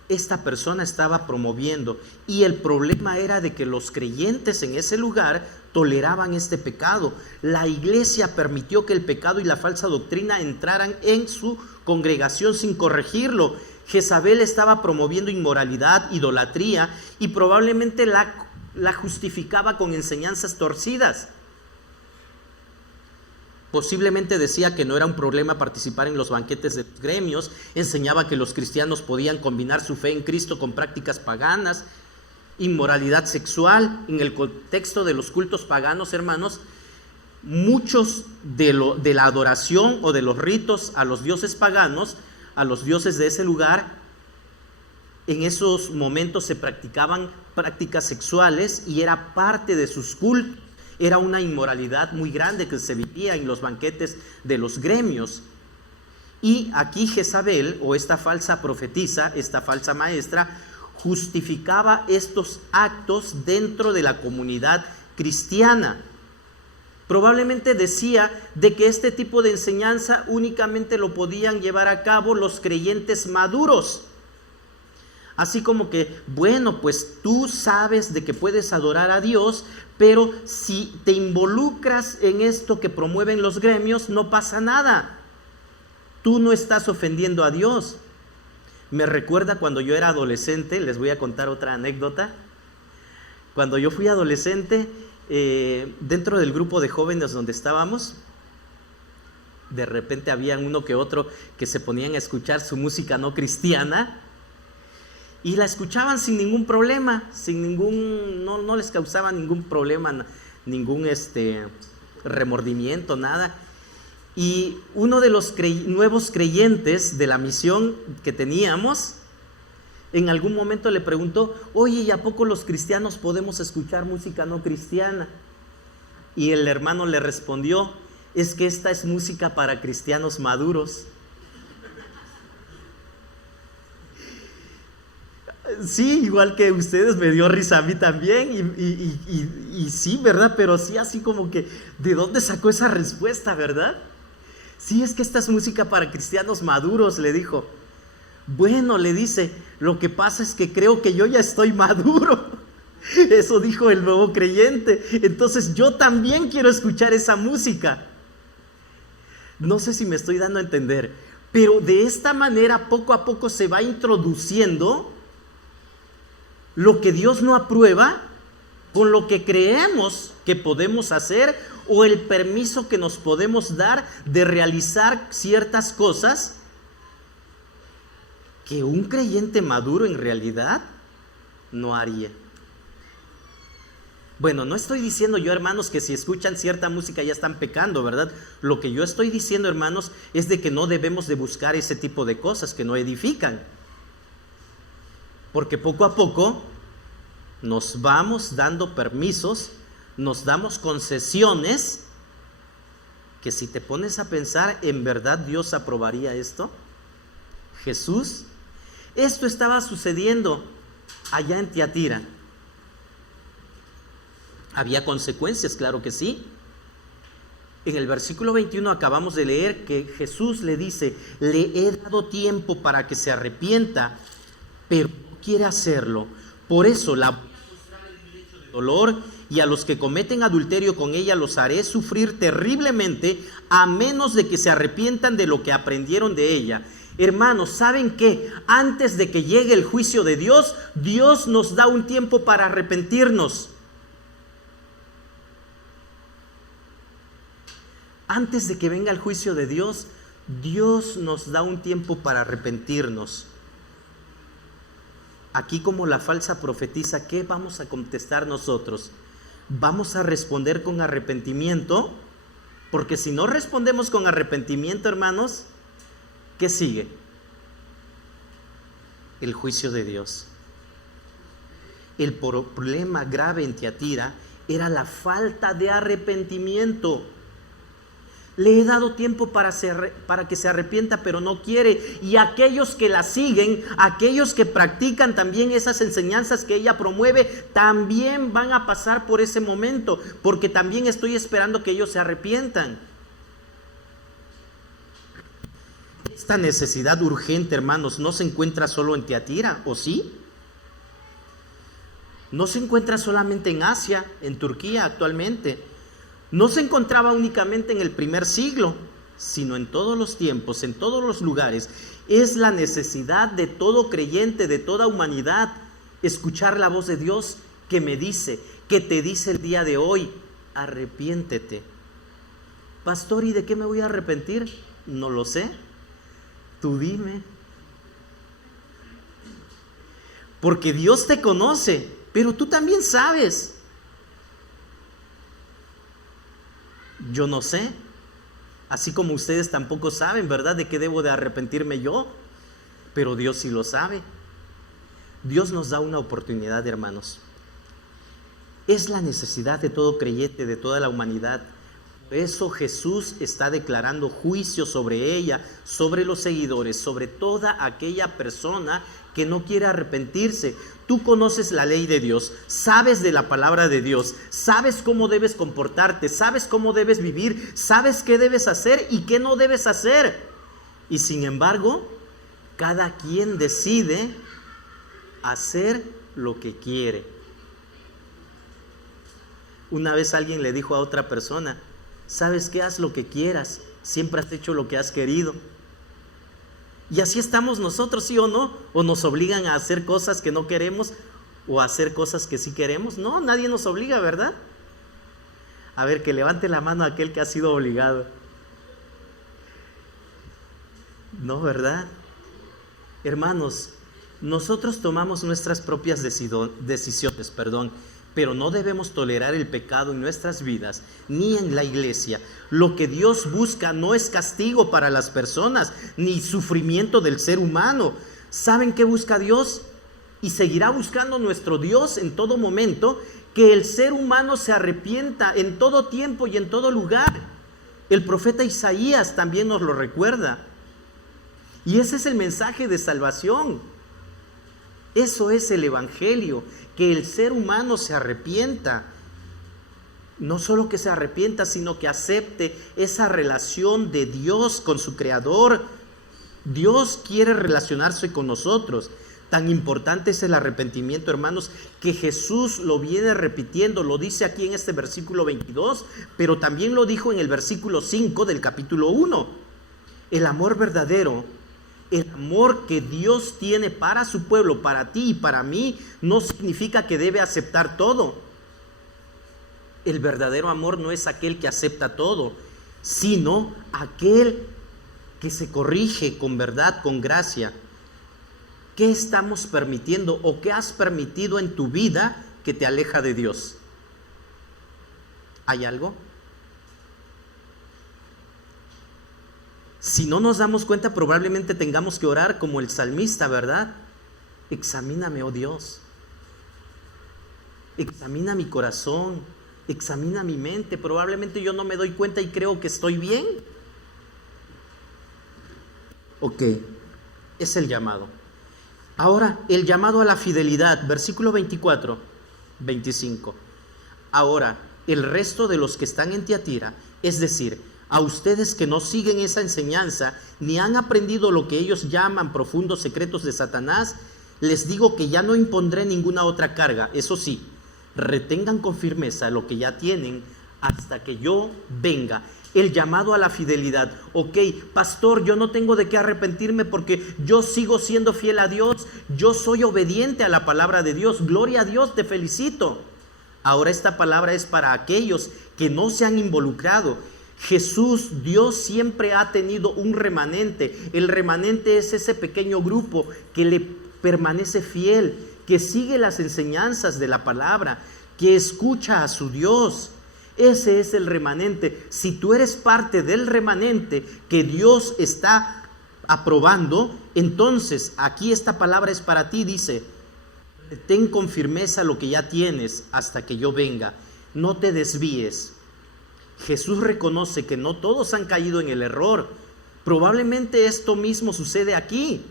esta persona estaba promoviendo, y el problema era de que los creyentes en ese lugar toleraban este pecado. La iglesia permitió que el pecado y la falsa doctrina entraran en su congregación sin corregirlo. Jezabel estaba promoviendo inmoralidad, idolatría, y probablemente la justificaba con enseñanzas torcidas. Posiblemente decía que no era un problema participar en los banquetes de los gremios, enseñaba que los cristianos podían combinar su fe en Cristo con prácticas paganas, inmoralidad sexual. En el contexto de los cultos paganos, hermanos, muchos de la adoración o de los ritos a los dioses paganos, a los dioses de ese lugar, en esos momentos se practicaban prácticas sexuales y era parte de sus cultos. Era una inmoralidad muy grande que se vivía en los banquetes de los gremios. Y aquí Jezabel, o esta falsa profetisa, esta falsa maestra, justificaba estos actos dentro de la comunidad cristiana. Probablemente decía de que este tipo de enseñanza únicamente lo podían llevar a cabo los creyentes maduros. Así como que, bueno, pues tú sabes de que puedes adorar a Dios, pero si te involucras en esto que promueven los gremios, no pasa nada. Tú no estás ofendiendo a Dios. Me recuerda cuando yo era adolescente, les voy a contar otra anécdota. Cuando yo fui adolescente, dentro del grupo de jóvenes donde estábamos, de repente había uno que otro que se ponían a escuchar su música no cristiana, y la escuchaban sin ningún problema, no les causaba ningún problema, ningún remordimiento, nada. Y uno de los nuevos creyentes de la misión que teníamos, en algún momento le preguntó: oye, ¿y a poco los cristianos podemos escuchar música no cristiana? Y el hermano le respondió: es que esta es música para cristianos maduros. Sí, igual que ustedes, me dio risa a mí también, y sí, ¿verdad? Pero sí, así como que, ¿de dónde sacó esa respuesta, verdad? Sí, es que esta es música para cristianos maduros, le dijo. Bueno, le dice, lo que pasa es que creo que yo ya estoy maduro. Eso dijo el nuevo creyente. Entonces yo también quiero escuchar esa música. No sé si me estoy dando a entender, pero de esta manera poco a poco se va introduciendo lo que Dios no aprueba con lo que creemos que podemos hacer, o el permiso que nos podemos dar de realizar ciertas cosas que un creyente maduro en realidad no haría. Bueno, no estoy diciendo yo, hermanos, que si escuchan cierta música ya están pecando, ¿verdad? Lo que yo estoy diciendo, hermanos, es de que no debemos de buscar ese tipo de cosas que no edifican. Porque poco a poco nos vamos dando permisos, nos damos concesiones que si te pones a pensar, ¿en verdad Dios aprobaría esto? Jesús, esto estaba sucediendo allá en Tiatira. ¿Había consecuencias? Claro que sí. En el versículo 21 acabamos de leer que Jesús le dice: le he dado tiempo para que se arrepienta, pero no quiere hacerlo. Por eso la voy a mostrar en un lecho de dolor, y a los que cometen adulterio con ella los haré sufrir terriblemente, a menos de que se arrepientan de lo que aprendieron de ella. Hermanos, ¿saben qué? Antes de que llegue el juicio de Dios, Dios nos da un tiempo para arrepentirnos. Antes de que venga el juicio de Dios, Dios nos da un tiempo para arrepentirnos. Aquí, como la falsa profetiza, ¿qué vamos a contestar nosotros? ¿Vamos a responder con arrepentimiento? Porque si no respondemos con arrepentimiento, hermanos, ¿qué sigue? El juicio de Dios. El problema grave en Tiatira era la falta de arrepentimiento. Le he dado tiempo para que se arrepienta, pero no quiere. Y aquellos que la siguen, aquellos que practican también esas enseñanzas que ella promueve, también van a pasar por ese momento, porque también estoy esperando que ellos se arrepientan. Esta necesidad urgente, hermanos, no se encuentra solo en Tiatira, ¿o sí? No se encuentra solamente en Asia, en Turquía actualmente. No se encontraba únicamente en el primer siglo, sino en todos los tiempos, en todos los lugares. Es la necesidad de todo creyente, de toda humanidad, escuchar la voz de Dios que me dice, que te dice el día de hoy: arrepiéntete. Pastor, ¿y de qué me voy a arrepentir? No lo sé. Tú dime. Porque Dios te conoce, pero tú también sabes. Yo no sé, así como ustedes tampoco saben, ¿verdad?, de qué debo de arrepentirme yo, pero Dios sí lo sabe. Dios nos da una oportunidad, hermanos. Es la necesidad de todo creyente, de toda la humanidad. Por eso Jesús está declarando juicio sobre ella, sobre los seguidores, sobre toda aquella persona que no quiere arrepentirse. Tú conoces la ley de Dios, sabes de la palabra de Dios, sabes cómo debes comportarte, sabes cómo debes vivir, sabes qué debes hacer y qué no debes hacer. Y sin embargo, cada quien decide hacer lo que quiere. Una vez alguien le dijo a otra persona: ¿sabes qué? Haz lo que quieras, siempre has hecho lo que has querido. Y así estamos nosotros, ¿sí o no? ¿O nos obligan a hacer cosas que no queremos o a hacer cosas que sí queremos? No, nadie nos obliga, ¿verdad? A ver, que levante la mano aquel que ha sido obligado. No, ¿verdad? Hermanos, nosotros tomamos nuestras propias decisiones, pero no debemos tolerar el pecado en nuestras vidas, ni en la iglesia. Lo que Dios busca no es castigo para las personas, ni sufrimiento del ser humano. ¿Saben qué busca Dios? Y seguirá buscando nuestro Dios en todo momento, que el ser humano se arrepienta en todo tiempo y en todo lugar. El profeta Isaías también nos lo recuerda. Y ese es el mensaje de salvación. Eso es el evangelio, que el ser humano se arrepienta. No solo que se arrepienta, sino que acepte esa relación de Dios con su creador. Dios quiere relacionarse con nosotros. Tan importante es el arrepentimiento, hermanos, que Jesús lo viene repitiendo. Lo dice aquí en este versículo 22, pero también lo dijo en el versículo 5 del capítulo 1. El amor verdadero, el amor que Dios tiene para su pueblo, para ti y para mí, no significa que debe aceptar todo. El verdadero amor no es aquel que acepta todo, sino aquel que se corrige con verdad, con gracia. ¿Qué estamos permitiendo o qué has permitido en tu vida que te aleja de Dios? ¿Hay algo? Si no nos damos cuenta, probablemente tengamos que orar como el salmista, ¿verdad? Examíname, oh Dios. Examina mi corazón, examina mi mente, probablemente yo no me doy cuenta y creo que estoy bien. Ok, es el llamado. Ahora, el llamado a la fidelidad, versículo 24, 25. Ahora, el resto de los que están en Tiatira, es decir, a ustedes que no siguen esa enseñanza, ni han aprendido lo que ellos llaman profundos secretos de Satanás, les digo que ya no impondré ninguna otra carga. Eso sí, retengan con firmeza lo que ya tienen hasta que yo venga. El llamado a la fidelidad. Ok, pastor, yo no tengo de qué arrepentirme porque yo sigo siendo fiel a Dios. Yo soy obediente a la palabra de Dios. Gloria a Dios, te felicito. Ahora esta palabra es para aquellos que no se han involucrado. Jesús, Dios siempre ha tenido un remanente. El remanente es ese pequeño grupo que le permanece fiel, que sigue las enseñanzas de la palabra, que escucha a su Dios. Ese es el remanente. Si tú eres parte del remanente que Dios está aprobando, entonces aquí esta palabra es para ti. Dice, ten con firmeza lo que ya tienes hasta que yo venga. No te desvíes. Jesús reconoce que no todos han caído en el error. Probablemente esto mismo sucede aquí.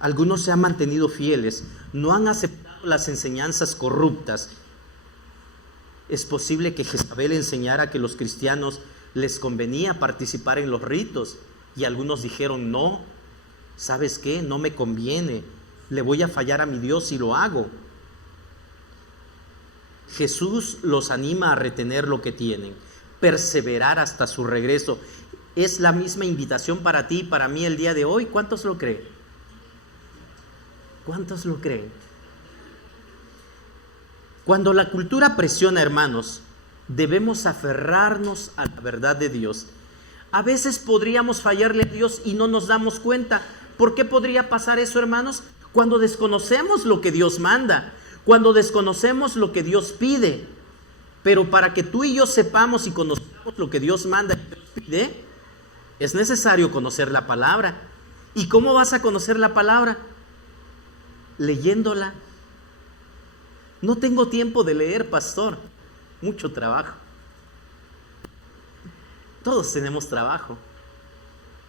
Algunos se han mantenido fieles, no han aceptado las enseñanzas corruptas. Es posible que Jezabel enseñara que los cristianos les convenía participar en los ritos y algunos dijeron, no, ¿sabes qué? No me conviene, le voy a fallar a mi Dios si lo hago. Jesús los anima a retener lo que tienen, perseverar hasta su regreso. Es la misma invitación para ti y para mí el día de hoy. ¿Cuántos lo creen? ¿Cuántos lo creen? Cuando la cultura presiona, hermanos, debemos aferrarnos a la verdad de Dios. A veces podríamos fallarle a Dios y no nos damos cuenta. ¿Por qué podría pasar eso, hermanos? Cuando desconocemos lo que Dios manda, cuando desconocemos lo que Dios pide. Pero para que tú y yo sepamos y conozcamos lo que Dios manda y Dios pide, es necesario conocer la palabra. ¿Y cómo vas a conocer la palabra? Leyéndola. No tengo tiempo de leer, pastor. Mucho trabajo. Todos tenemos trabajo.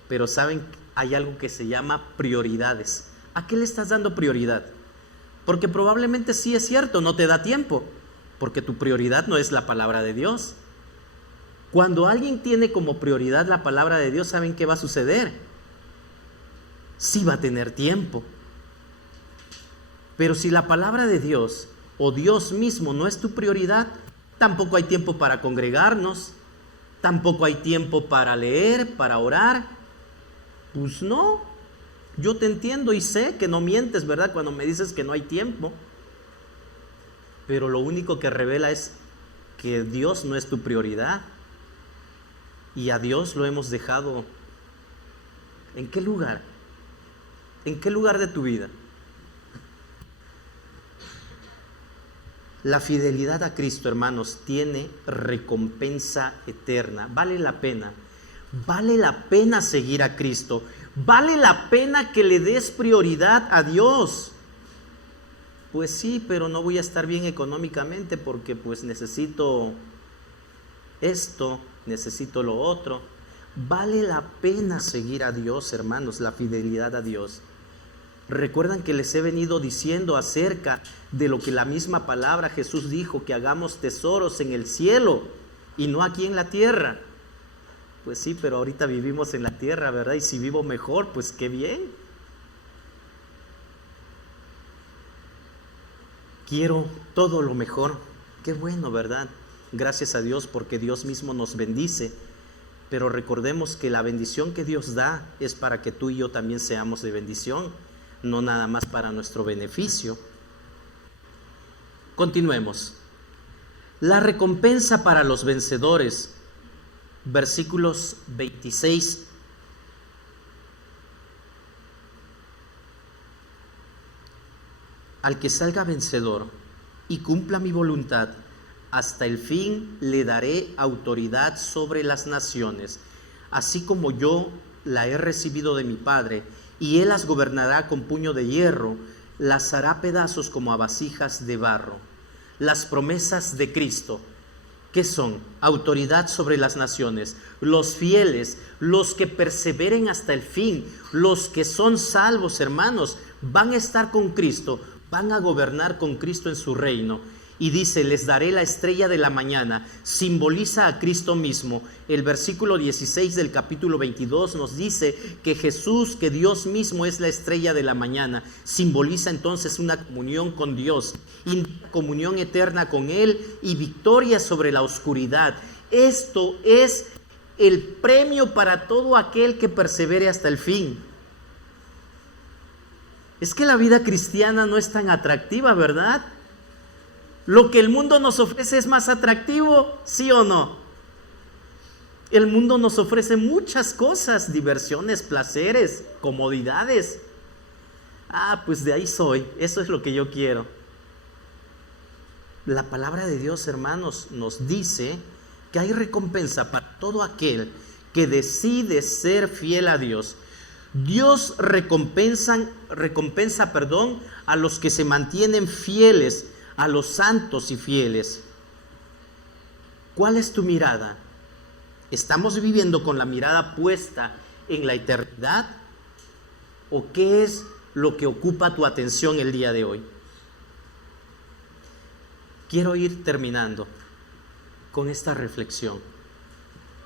Pero saben, hay algo que se llama prioridades. ¿A qué le estás dando prioridad? Porque probablemente sí es cierto, no te da tiempo. Porque tu prioridad no es la palabra de Dios. Cuando alguien tiene como prioridad la palabra de Dios, ¿saben qué va a suceder? Sí va a tener tiempo. Pero si la palabra de Dios o Dios mismo no es tu prioridad, tampoco hay tiempo para congregarnos, tampoco hay tiempo para leer, para orar. Pues no, yo te entiendo y sé que no mientes, ¿verdad? Cuando me dices que no hay tiempo. Pero lo único que revela es que Dios no es tu prioridad. Y a Dios lo hemos dejado. ¿En qué lugar? ¿En qué lugar de tu vida? La fidelidad a Cristo, hermanos, tiene recompensa eterna. Vale la pena. Vale la pena seguir a Cristo. Vale la pena que le des prioridad a Dios. Pues sí, pero no voy a estar bien económicamente porque pues necesito esto, necesito lo otro. Vale la pena seguir a Dios, hermanos, la fidelidad a Dios. Recuerdan que les he venido diciendo acerca de lo que la misma palabra Jesús dijo, que hagamos tesoros en el cielo y no aquí en la tierra. Pues sí, pero ahorita vivimos en la tierra, ¿verdad? Y si vivo mejor, pues qué bien. Quiero todo lo mejor. Qué bueno, ¿verdad? Gracias a Dios porque Dios mismo nos bendice. Pero recordemos que la bendición que Dios da es para que tú y yo también seamos de bendición, no nada más para nuestro beneficio. Continuemos. La recompensa para los vencedores, versículos 26. Al que salga vencedor y cumpla mi voluntad, hasta el fin le daré autoridad sobre las naciones, así como yo la he recibido de mi Padre, y él las gobernará con puño de hierro, las hará pedazos como a vasijas de barro. las promesas de Cristo. ¿Qué son? Autoridad sobre las naciones, los fieles, los que perseveren hasta el fin, los que son salvos, hermanos, van a estar con Cristo, van a gobernar con Cristo en su reino. Y dice, les daré la estrella de la mañana, simboliza a Cristo mismo. El versículo 16 del capítulo 22 nos dice que Jesús, que Dios mismo es la estrella de la mañana, simboliza entonces una comunión con Dios, comunión eterna con Él y victoria sobre la oscuridad. Esto es el premio para todo aquel que persevere hasta el fin. Es que la vida cristiana no es tan atractiva, ¿verdad? Lo que el mundo nos ofrece es más atractivo, ¿sí o no? El mundo nos ofrece muchas cosas, diversiones, placeres, comodidades. Pues de ahí soy, eso es lo que yo quiero. La palabra de Dios, hermanos, nos dice que hay recompensa para todo aquel que decide ser fiel a Dios. Dios recompensa, a los que se mantienen fieles, a los santos y fieles. ¿Cuál es tu mirada? ¿Estamos viviendo con la mirada puesta en la eternidad? ¿O qué es lo que ocupa tu atención el día de hoy? Quiero ir terminando con esta reflexión.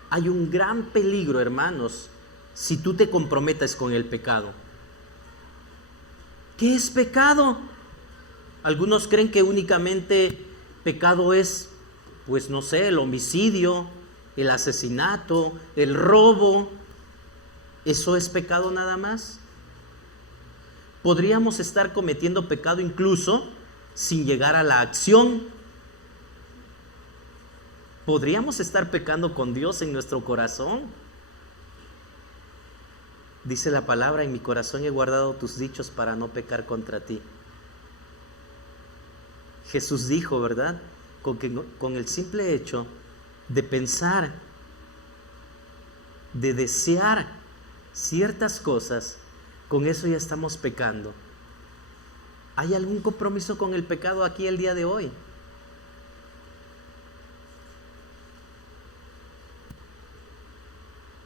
Hay un gran peligro, hermanos, si tú te comprometes con el pecado. ¿Qué es pecado? Algunos creen que únicamente pecado es, pues no sé, el homicidio, el asesinato, el robo. ¿Eso es pecado nada más? Podríamos estar cometiendo pecado incluso sin llegar a la acción. Podríamos estar pecando con Dios en nuestro corazón. Dice la palabra, en mi corazón he guardado tus dichos para no pecar contra ti. Jesús dijo, ¿verdad? Con el simple hecho de pensar, de desear ciertas cosas, con eso ya estamos pecando. ¿Hay algún compromiso con el pecado aquí el día de hoy?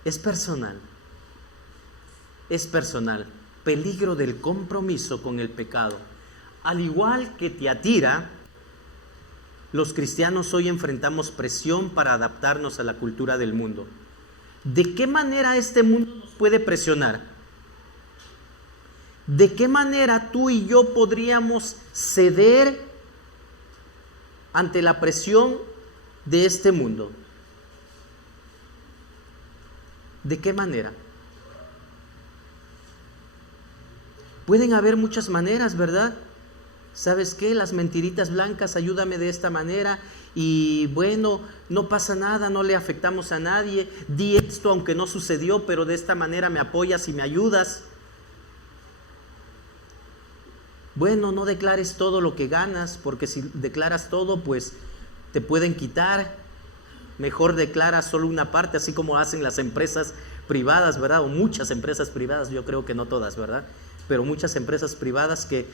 Es personal. Es personal. Peligro del compromiso con el pecado. Al igual que Tiatira, los cristianos hoy enfrentamos presión para adaptarnos a la cultura del mundo. ¿De qué manera este mundo nos puede presionar? ¿De qué manera tú y yo podríamos ceder ante la presión de este mundo? ¿De qué manera? Pueden haber muchas maneras, ¿verdad? ¿Sabes qué? Las mentiritas blancas, ayúdame de esta manera y bueno, no pasa nada, no le afectamos a nadie. Di esto aunque no sucedió, pero de esta manera me apoyas y me ayudas. Bueno, no declares todo lo que ganas, porque si declaras todo, pues te pueden quitar. Mejor declara solo una parte, así como hacen las empresas privadas, ¿verdad? O muchas empresas privadas, yo creo que no todas, ¿verdad? Pero muchas empresas privadas que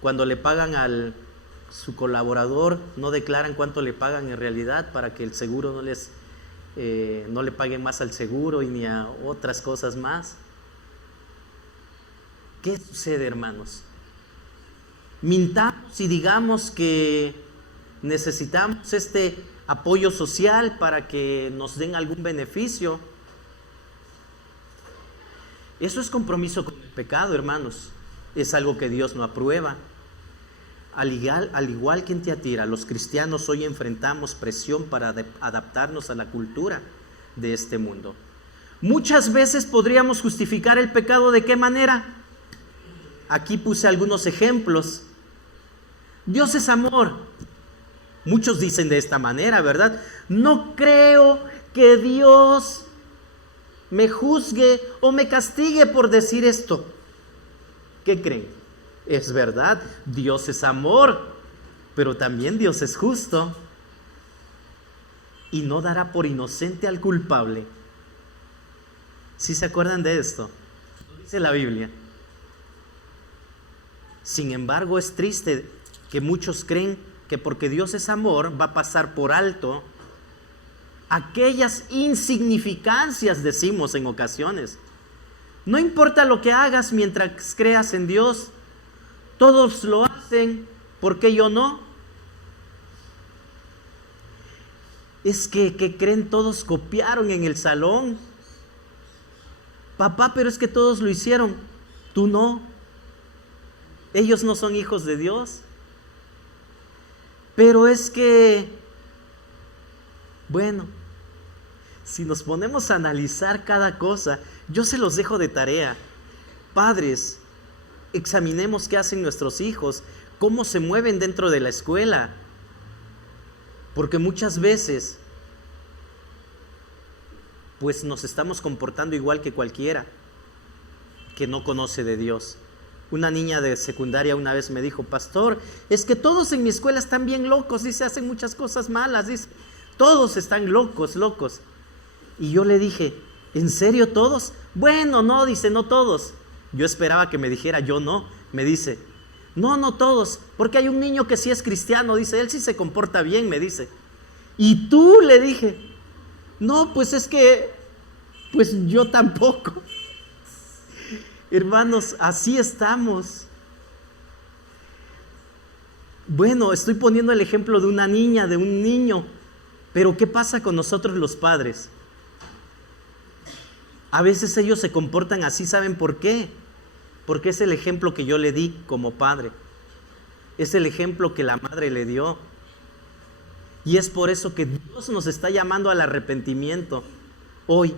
cuando le pagan a su colaborador, no declaran cuánto le pagan en realidad para que el seguro no le paguen más al seguro y ni a otras cosas más. ¿Qué sucede, hermanos? Mintamos y digamos que necesitamos este apoyo social para que nos den algún beneficio. Eso es compromiso con el pecado, hermanos. Es algo que Dios no aprueba. Al igual que en Tiatira, los cristianos hoy enfrentamos presión para adaptarnos a la cultura de este mundo. Muchas veces podríamos justificar el pecado, ¿de qué manera? Aquí puse algunos ejemplos. Dios es amor. Muchos dicen de esta manera, ¿verdad? No creo que Dios me juzgue o me castigue por decir esto. ¿Qué creen? Es verdad, Dios es amor, pero también Dios es justo y no dará por inocente al culpable. ¿Sí se acuerdan de esto? Lo dice la Biblia. Sin embargo, es triste que muchos creen que porque Dios es amor va a pasar por alto aquellas insignificancias, decimos en ocasiones. No importa lo que hagas mientras creas en Dios, todos lo hacen, ¿por qué yo no? Es que creen, todos copiaron en el salón. Papá, pero es que todos lo hicieron, tú no. Ellos no son hijos de Dios. Pero es que, bueno, si nos ponemos a analizar cada cosa, yo se los dejo de tarea. Padres, examinemos qué hacen nuestros hijos, cómo se mueven dentro de la escuela. Porque muchas veces, pues nos estamos comportando igual que cualquiera que no conoce de Dios. Una niña de secundaria una vez me dijo: pastor, es que todos en mi escuela están bien locos, dice, hacen muchas cosas malas, dice, todos están locos. Y yo le dije: ¿en serio todos? Bueno, no, dice, no todos. Yo esperaba que me dijera yo no. Me dice: no todos, porque hay un niño que sí es cristiano, dice, él sí se comporta bien, me dice. ¿Y tú? Le dije. No, pues es que, pues yo tampoco. Hermanos, así estamos. Bueno, estoy poniendo el ejemplo de una niña, de un niño, pero ¿qué pasa con nosotros los padres? A veces ellos se comportan así, ¿saben por qué? Porque es el ejemplo que yo le di como padre. Es el ejemplo que la madre le dio. Y es por eso que Dios nos está llamando al arrepentimiento. Hoy,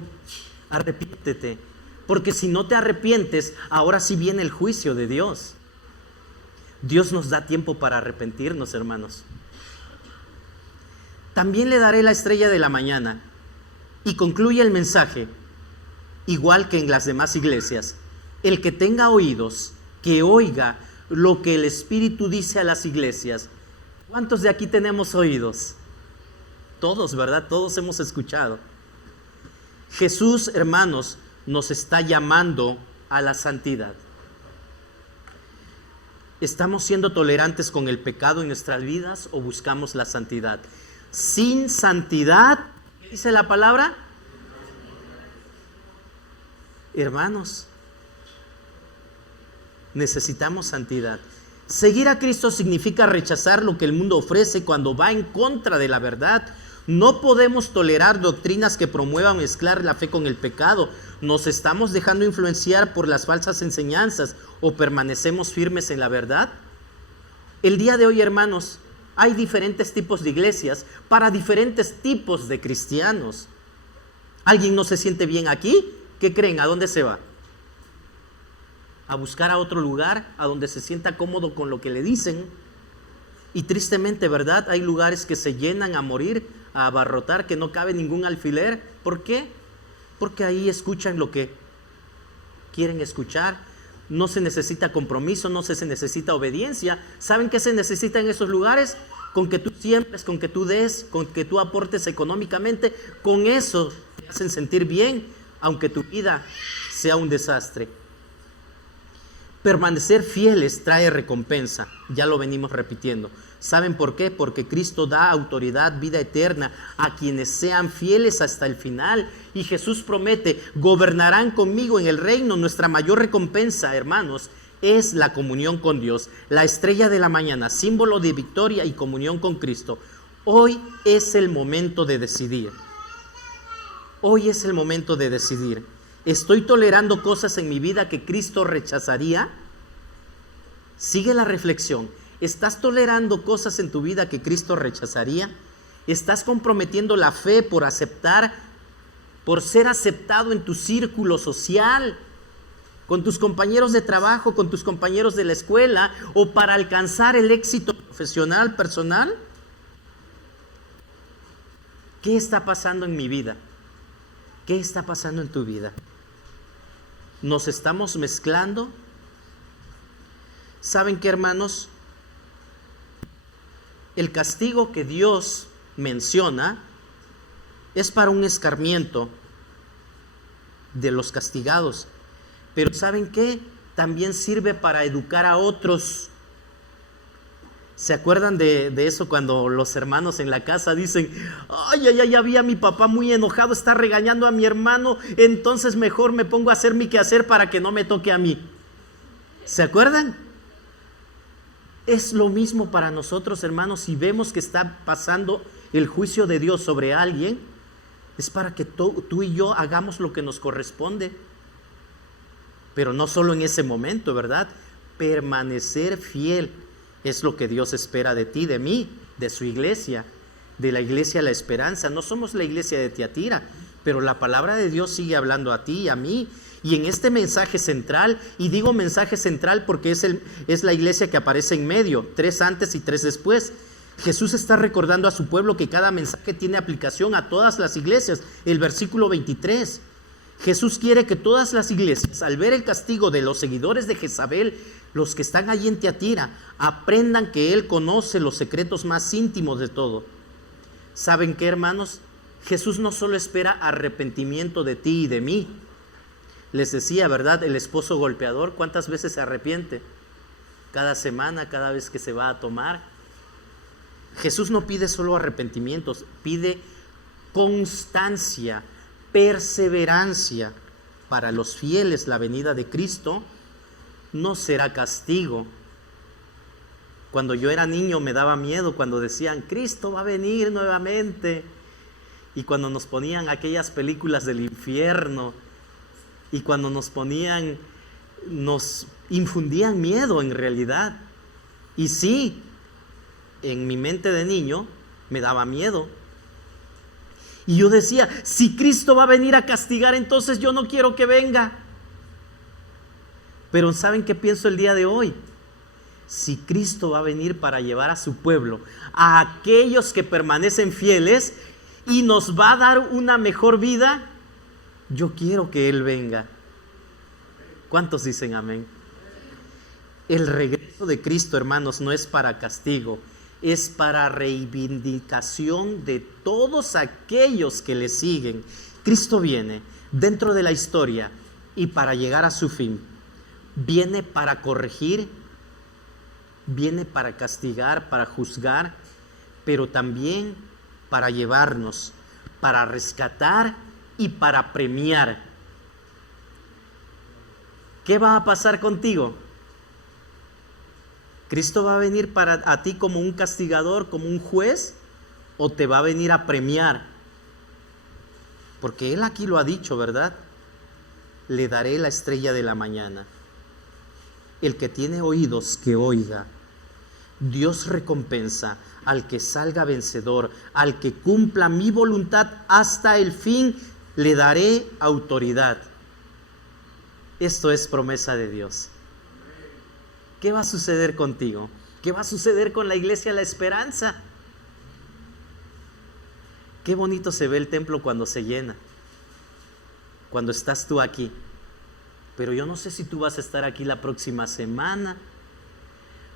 arrepiéntete. Porque si no te arrepientes, ahora sí viene el juicio de Dios. Dios nos da tiempo para arrepentirnos, hermanos. También le daré la estrella de la mañana. Y concluye el mensaje, igual que en las demás iglesias. El que tenga oídos, que oiga lo que el Espíritu dice a las iglesias. ¿Cuántos de aquí tenemos oídos? Todos, ¿verdad? Todos hemos escuchado. Jesús, hermanos, nos está llamando a la santidad. ¿Estamos siendo tolerantes con el pecado en nuestras vidas o buscamos la santidad? Sin santidad, ¿qué dice la palabra? Hermanos, necesitamos santidad. Seguir a Cristo significa rechazar lo que el mundo ofrece cuando va en contra de la verdad. No podemos tolerar doctrinas que promuevan mezclar la fe con el pecado. ¿Nos estamos dejando influenciar por las falsas enseñanzas o permanecemos firmes en la verdad? El día de hoy, hermanos, hay diferentes tipos de iglesias para diferentes tipos de cristianos. ¿Alguien no se siente bien aquí? ¿Qué creen? ¿A dónde se va? A buscar a otro lugar, a donde se sienta cómodo con lo que le dicen. Y tristemente, ¿verdad? Hay lugares que se llenan a morir, a abarrotar, que no cabe ningún alfiler. ¿Por qué? Porque ahí escuchan lo que quieren escuchar. No se necesita compromiso, no se necesita obediencia. ¿Saben qué se necesita en esos lugares? Con que tú siembres, con que tú des, con que tú aportes económicamente. Con eso te hacen sentir bien, aunque tu vida sea un desastre. Permanecer fieles trae recompensa, ya lo venimos repitiendo. ¿Saben por qué? Porque Cristo da autoridad, vida eterna a quienes sean fieles hasta el final. Y Jesús promete: gobernarán conmigo en el reino. Nuestra mayor recompensa, hermanos, es la comunión con Dios. La estrella de la mañana, símbolo de victoria y comunión con Cristo. Hoy es el momento de decidir. Hoy es el momento de decidir. ¿Estoy tolerando cosas en mi vida que Cristo rechazaría? Sigue la reflexión. ¿Estás tolerando cosas en tu vida que Cristo rechazaría? ¿Estás comprometiendo la fe por aceptar, por ser aceptado en tu círculo social, con tus compañeros de trabajo, con tus compañeros de la escuela, o para alcanzar el éxito profesional, personal? ¿Qué está pasando en mi vida? ¿Qué está pasando en tu vida? ¿Nos estamos mezclando? ¿Saben qué, hermanos? El castigo que Dios menciona es para un escarmiento de los castigados. Pero ¿saben qué? También sirve para educar a otros. ¿Se acuerdan de eso cuando los hermanos en la casa dicen, ay, ya vi a mi papá muy enojado, está regañando a mi hermano, entonces mejor me pongo a hacer mi quehacer para que no me toque a mí? ¿Se acuerdan? Es lo mismo para nosotros, hermanos. Si vemos que está pasando el juicio de Dios sobre alguien, es para que tú y yo hagamos lo que nos corresponde. Pero no solo en ese momento, ¿verdad? Permanecer fiel es lo que Dios espera de ti, de mí, de su iglesia, de la iglesia La Esperanza. No somos la iglesia de Tiatira, pero la palabra de Dios sigue hablando a ti y a mí. Y en este mensaje central, y digo mensaje central porque es la iglesia que aparece en medio, 3 antes y 3 después. Jesús está recordando a su pueblo que cada mensaje tiene aplicación a todas las iglesias. El versículo 23. Jesús quiere que todas las iglesias, al ver el castigo de los seguidores de Jezabel, los que están allí en Tiatira, aprendan que Él conoce los secretos más íntimos de todo. ¿Saben qué, hermanos? Jesús no solo espera arrepentimiento de ti y de mí. Les decía, ¿verdad? El esposo golpeador, ¿cuántas veces se arrepiente? Cada semana, cada vez que se va a tomar. Jesús no pide solo arrepentimientos, pide constancia, perseverancia. Para los fieles, la venida de Cristo no será castigo. Cuando yo era niño me daba miedo cuando decían, Cristo va a venir nuevamente. Y cuando nos ponían aquellas películas del infierno, y cuando nos infundían miedo en realidad. Y sí, en mi mente de niño me daba miedo. Y yo decía, si Cristo va a venir a castigar, entonces yo no quiero que venga. Pero ¿saben qué pienso el día de hoy? Si Cristo va a venir para llevar a su pueblo, a aquellos que permanecen fieles, y nos va a dar una mejor vida, yo quiero que Él venga. ¿Cuántos dicen amén? El regreso de Cristo, hermanos, no es para castigo, es para reivindicación de todos aquellos que le siguen. Cristo viene dentro de la historia y para llegar a su fin. Viene para corregir, viene para castigar, para juzgar, pero también para llevarnos, para rescatar y para premiar. ¿Qué va a pasar contigo? ¿Cristo va a venir para a ti como un castigador, como un juez, o te va a venir a premiar? Porque Él aquí lo ha dicho, ¿verdad? Le daré la estrella de la mañana. El que tiene oídos, que oiga. Dios recompensa al que salga vencedor, al que cumpla mi voluntad hasta el fin, le daré autoridad. Esto es promesa de Dios. ¿Qué va a suceder contigo? ¿Qué va a suceder con la iglesia La Esperanza? Qué bonito se ve el templo cuando se llena, cuando estás tú aquí. Pero yo no sé si tú vas a estar aquí la próxima semana,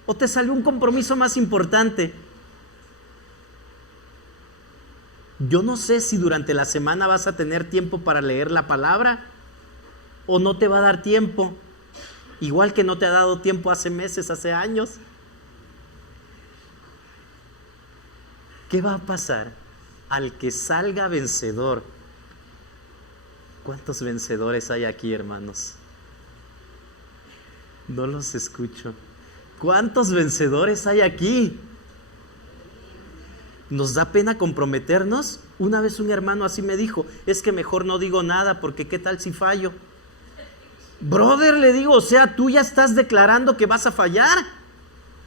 o te salió un compromiso más importante. Yo no sé si durante la semana vas a tener tiempo para leer la palabra, o no te va a dar tiempo, igual que no te ha dado tiempo hace meses, hace años. ¿Qué va a pasar al que salga vencedor? ¿Cuántos vencedores hay aquí, hermanos? No los escucho. ¿Cuántos vencedores hay aquí? ¿Nos da pena comprometernos? Una vez un hermano así me dijo, es que mejor no digo nada porque ¿qué tal si fallo? Brother, le digo, o sea, tú ya estás declarando que vas a fallar.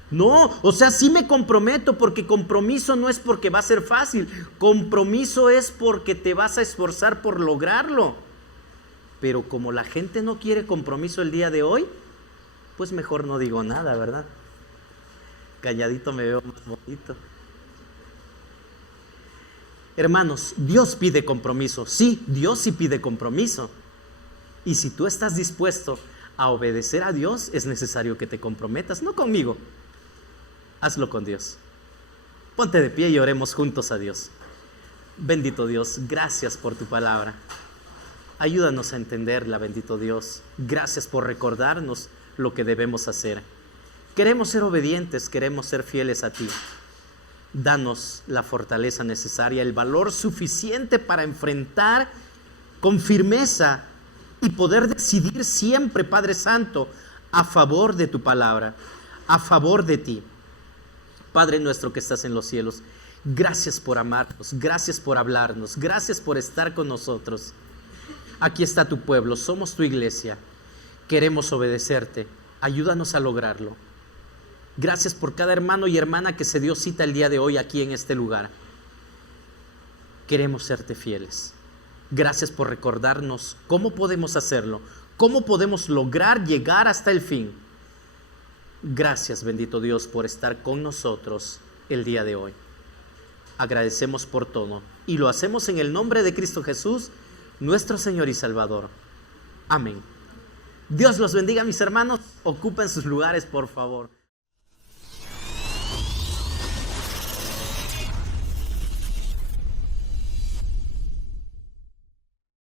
No, o sea, sí me comprometo, porque compromiso no es porque va a ser fácil, compromiso es porque te vas a esforzar por lograrlo. Pero como la gente no quiere compromiso el día de hoy, pues mejor no digo nada, ¿verdad? Calladito me veo más bonito. Hermanos, Dios pide compromiso. Sí, Dios sí pide compromiso. Y si tú estás dispuesto a obedecer a Dios, es necesario que te comprometas, no conmigo. Hazlo con Dios. Ponte de pie y oremos juntos a Dios. Bendito Dios, gracias por tu palabra. Ayúdanos a entenderla, bendito Dios. Gracias por recordarnos lo que debemos hacer. Queremos ser obedientes, queremos ser fieles a ti. Danos la fortaleza necesaria, el valor suficiente para enfrentar con firmeza y poder decidir siempre, Padre Santo, a favor de tu palabra, a favor de ti. Padre nuestro que estás en los cielos, gracias por amarnos, gracias por hablarnos, gracias por estar con nosotros. Aquí está tu pueblo, somos tu iglesia, queremos obedecerte, ayúdanos a lograrlo. Gracias por cada hermano y hermana que se dio cita el día de hoy aquí en este lugar. Queremos serte fieles. Gracias por recordarnos cómo podemos hacerlo, cómo podemos lograr llegar hasta el fin. Gracias, bendito Dios, por estar con nosotros el día de hoy. Agradecemos por todo y lo hacemos en el nombre de Cristo Jesús, nuestro Señor y Salvador. Amén. Dios los bendiga, mis hermanos. Ocupen sus lugares, por favor.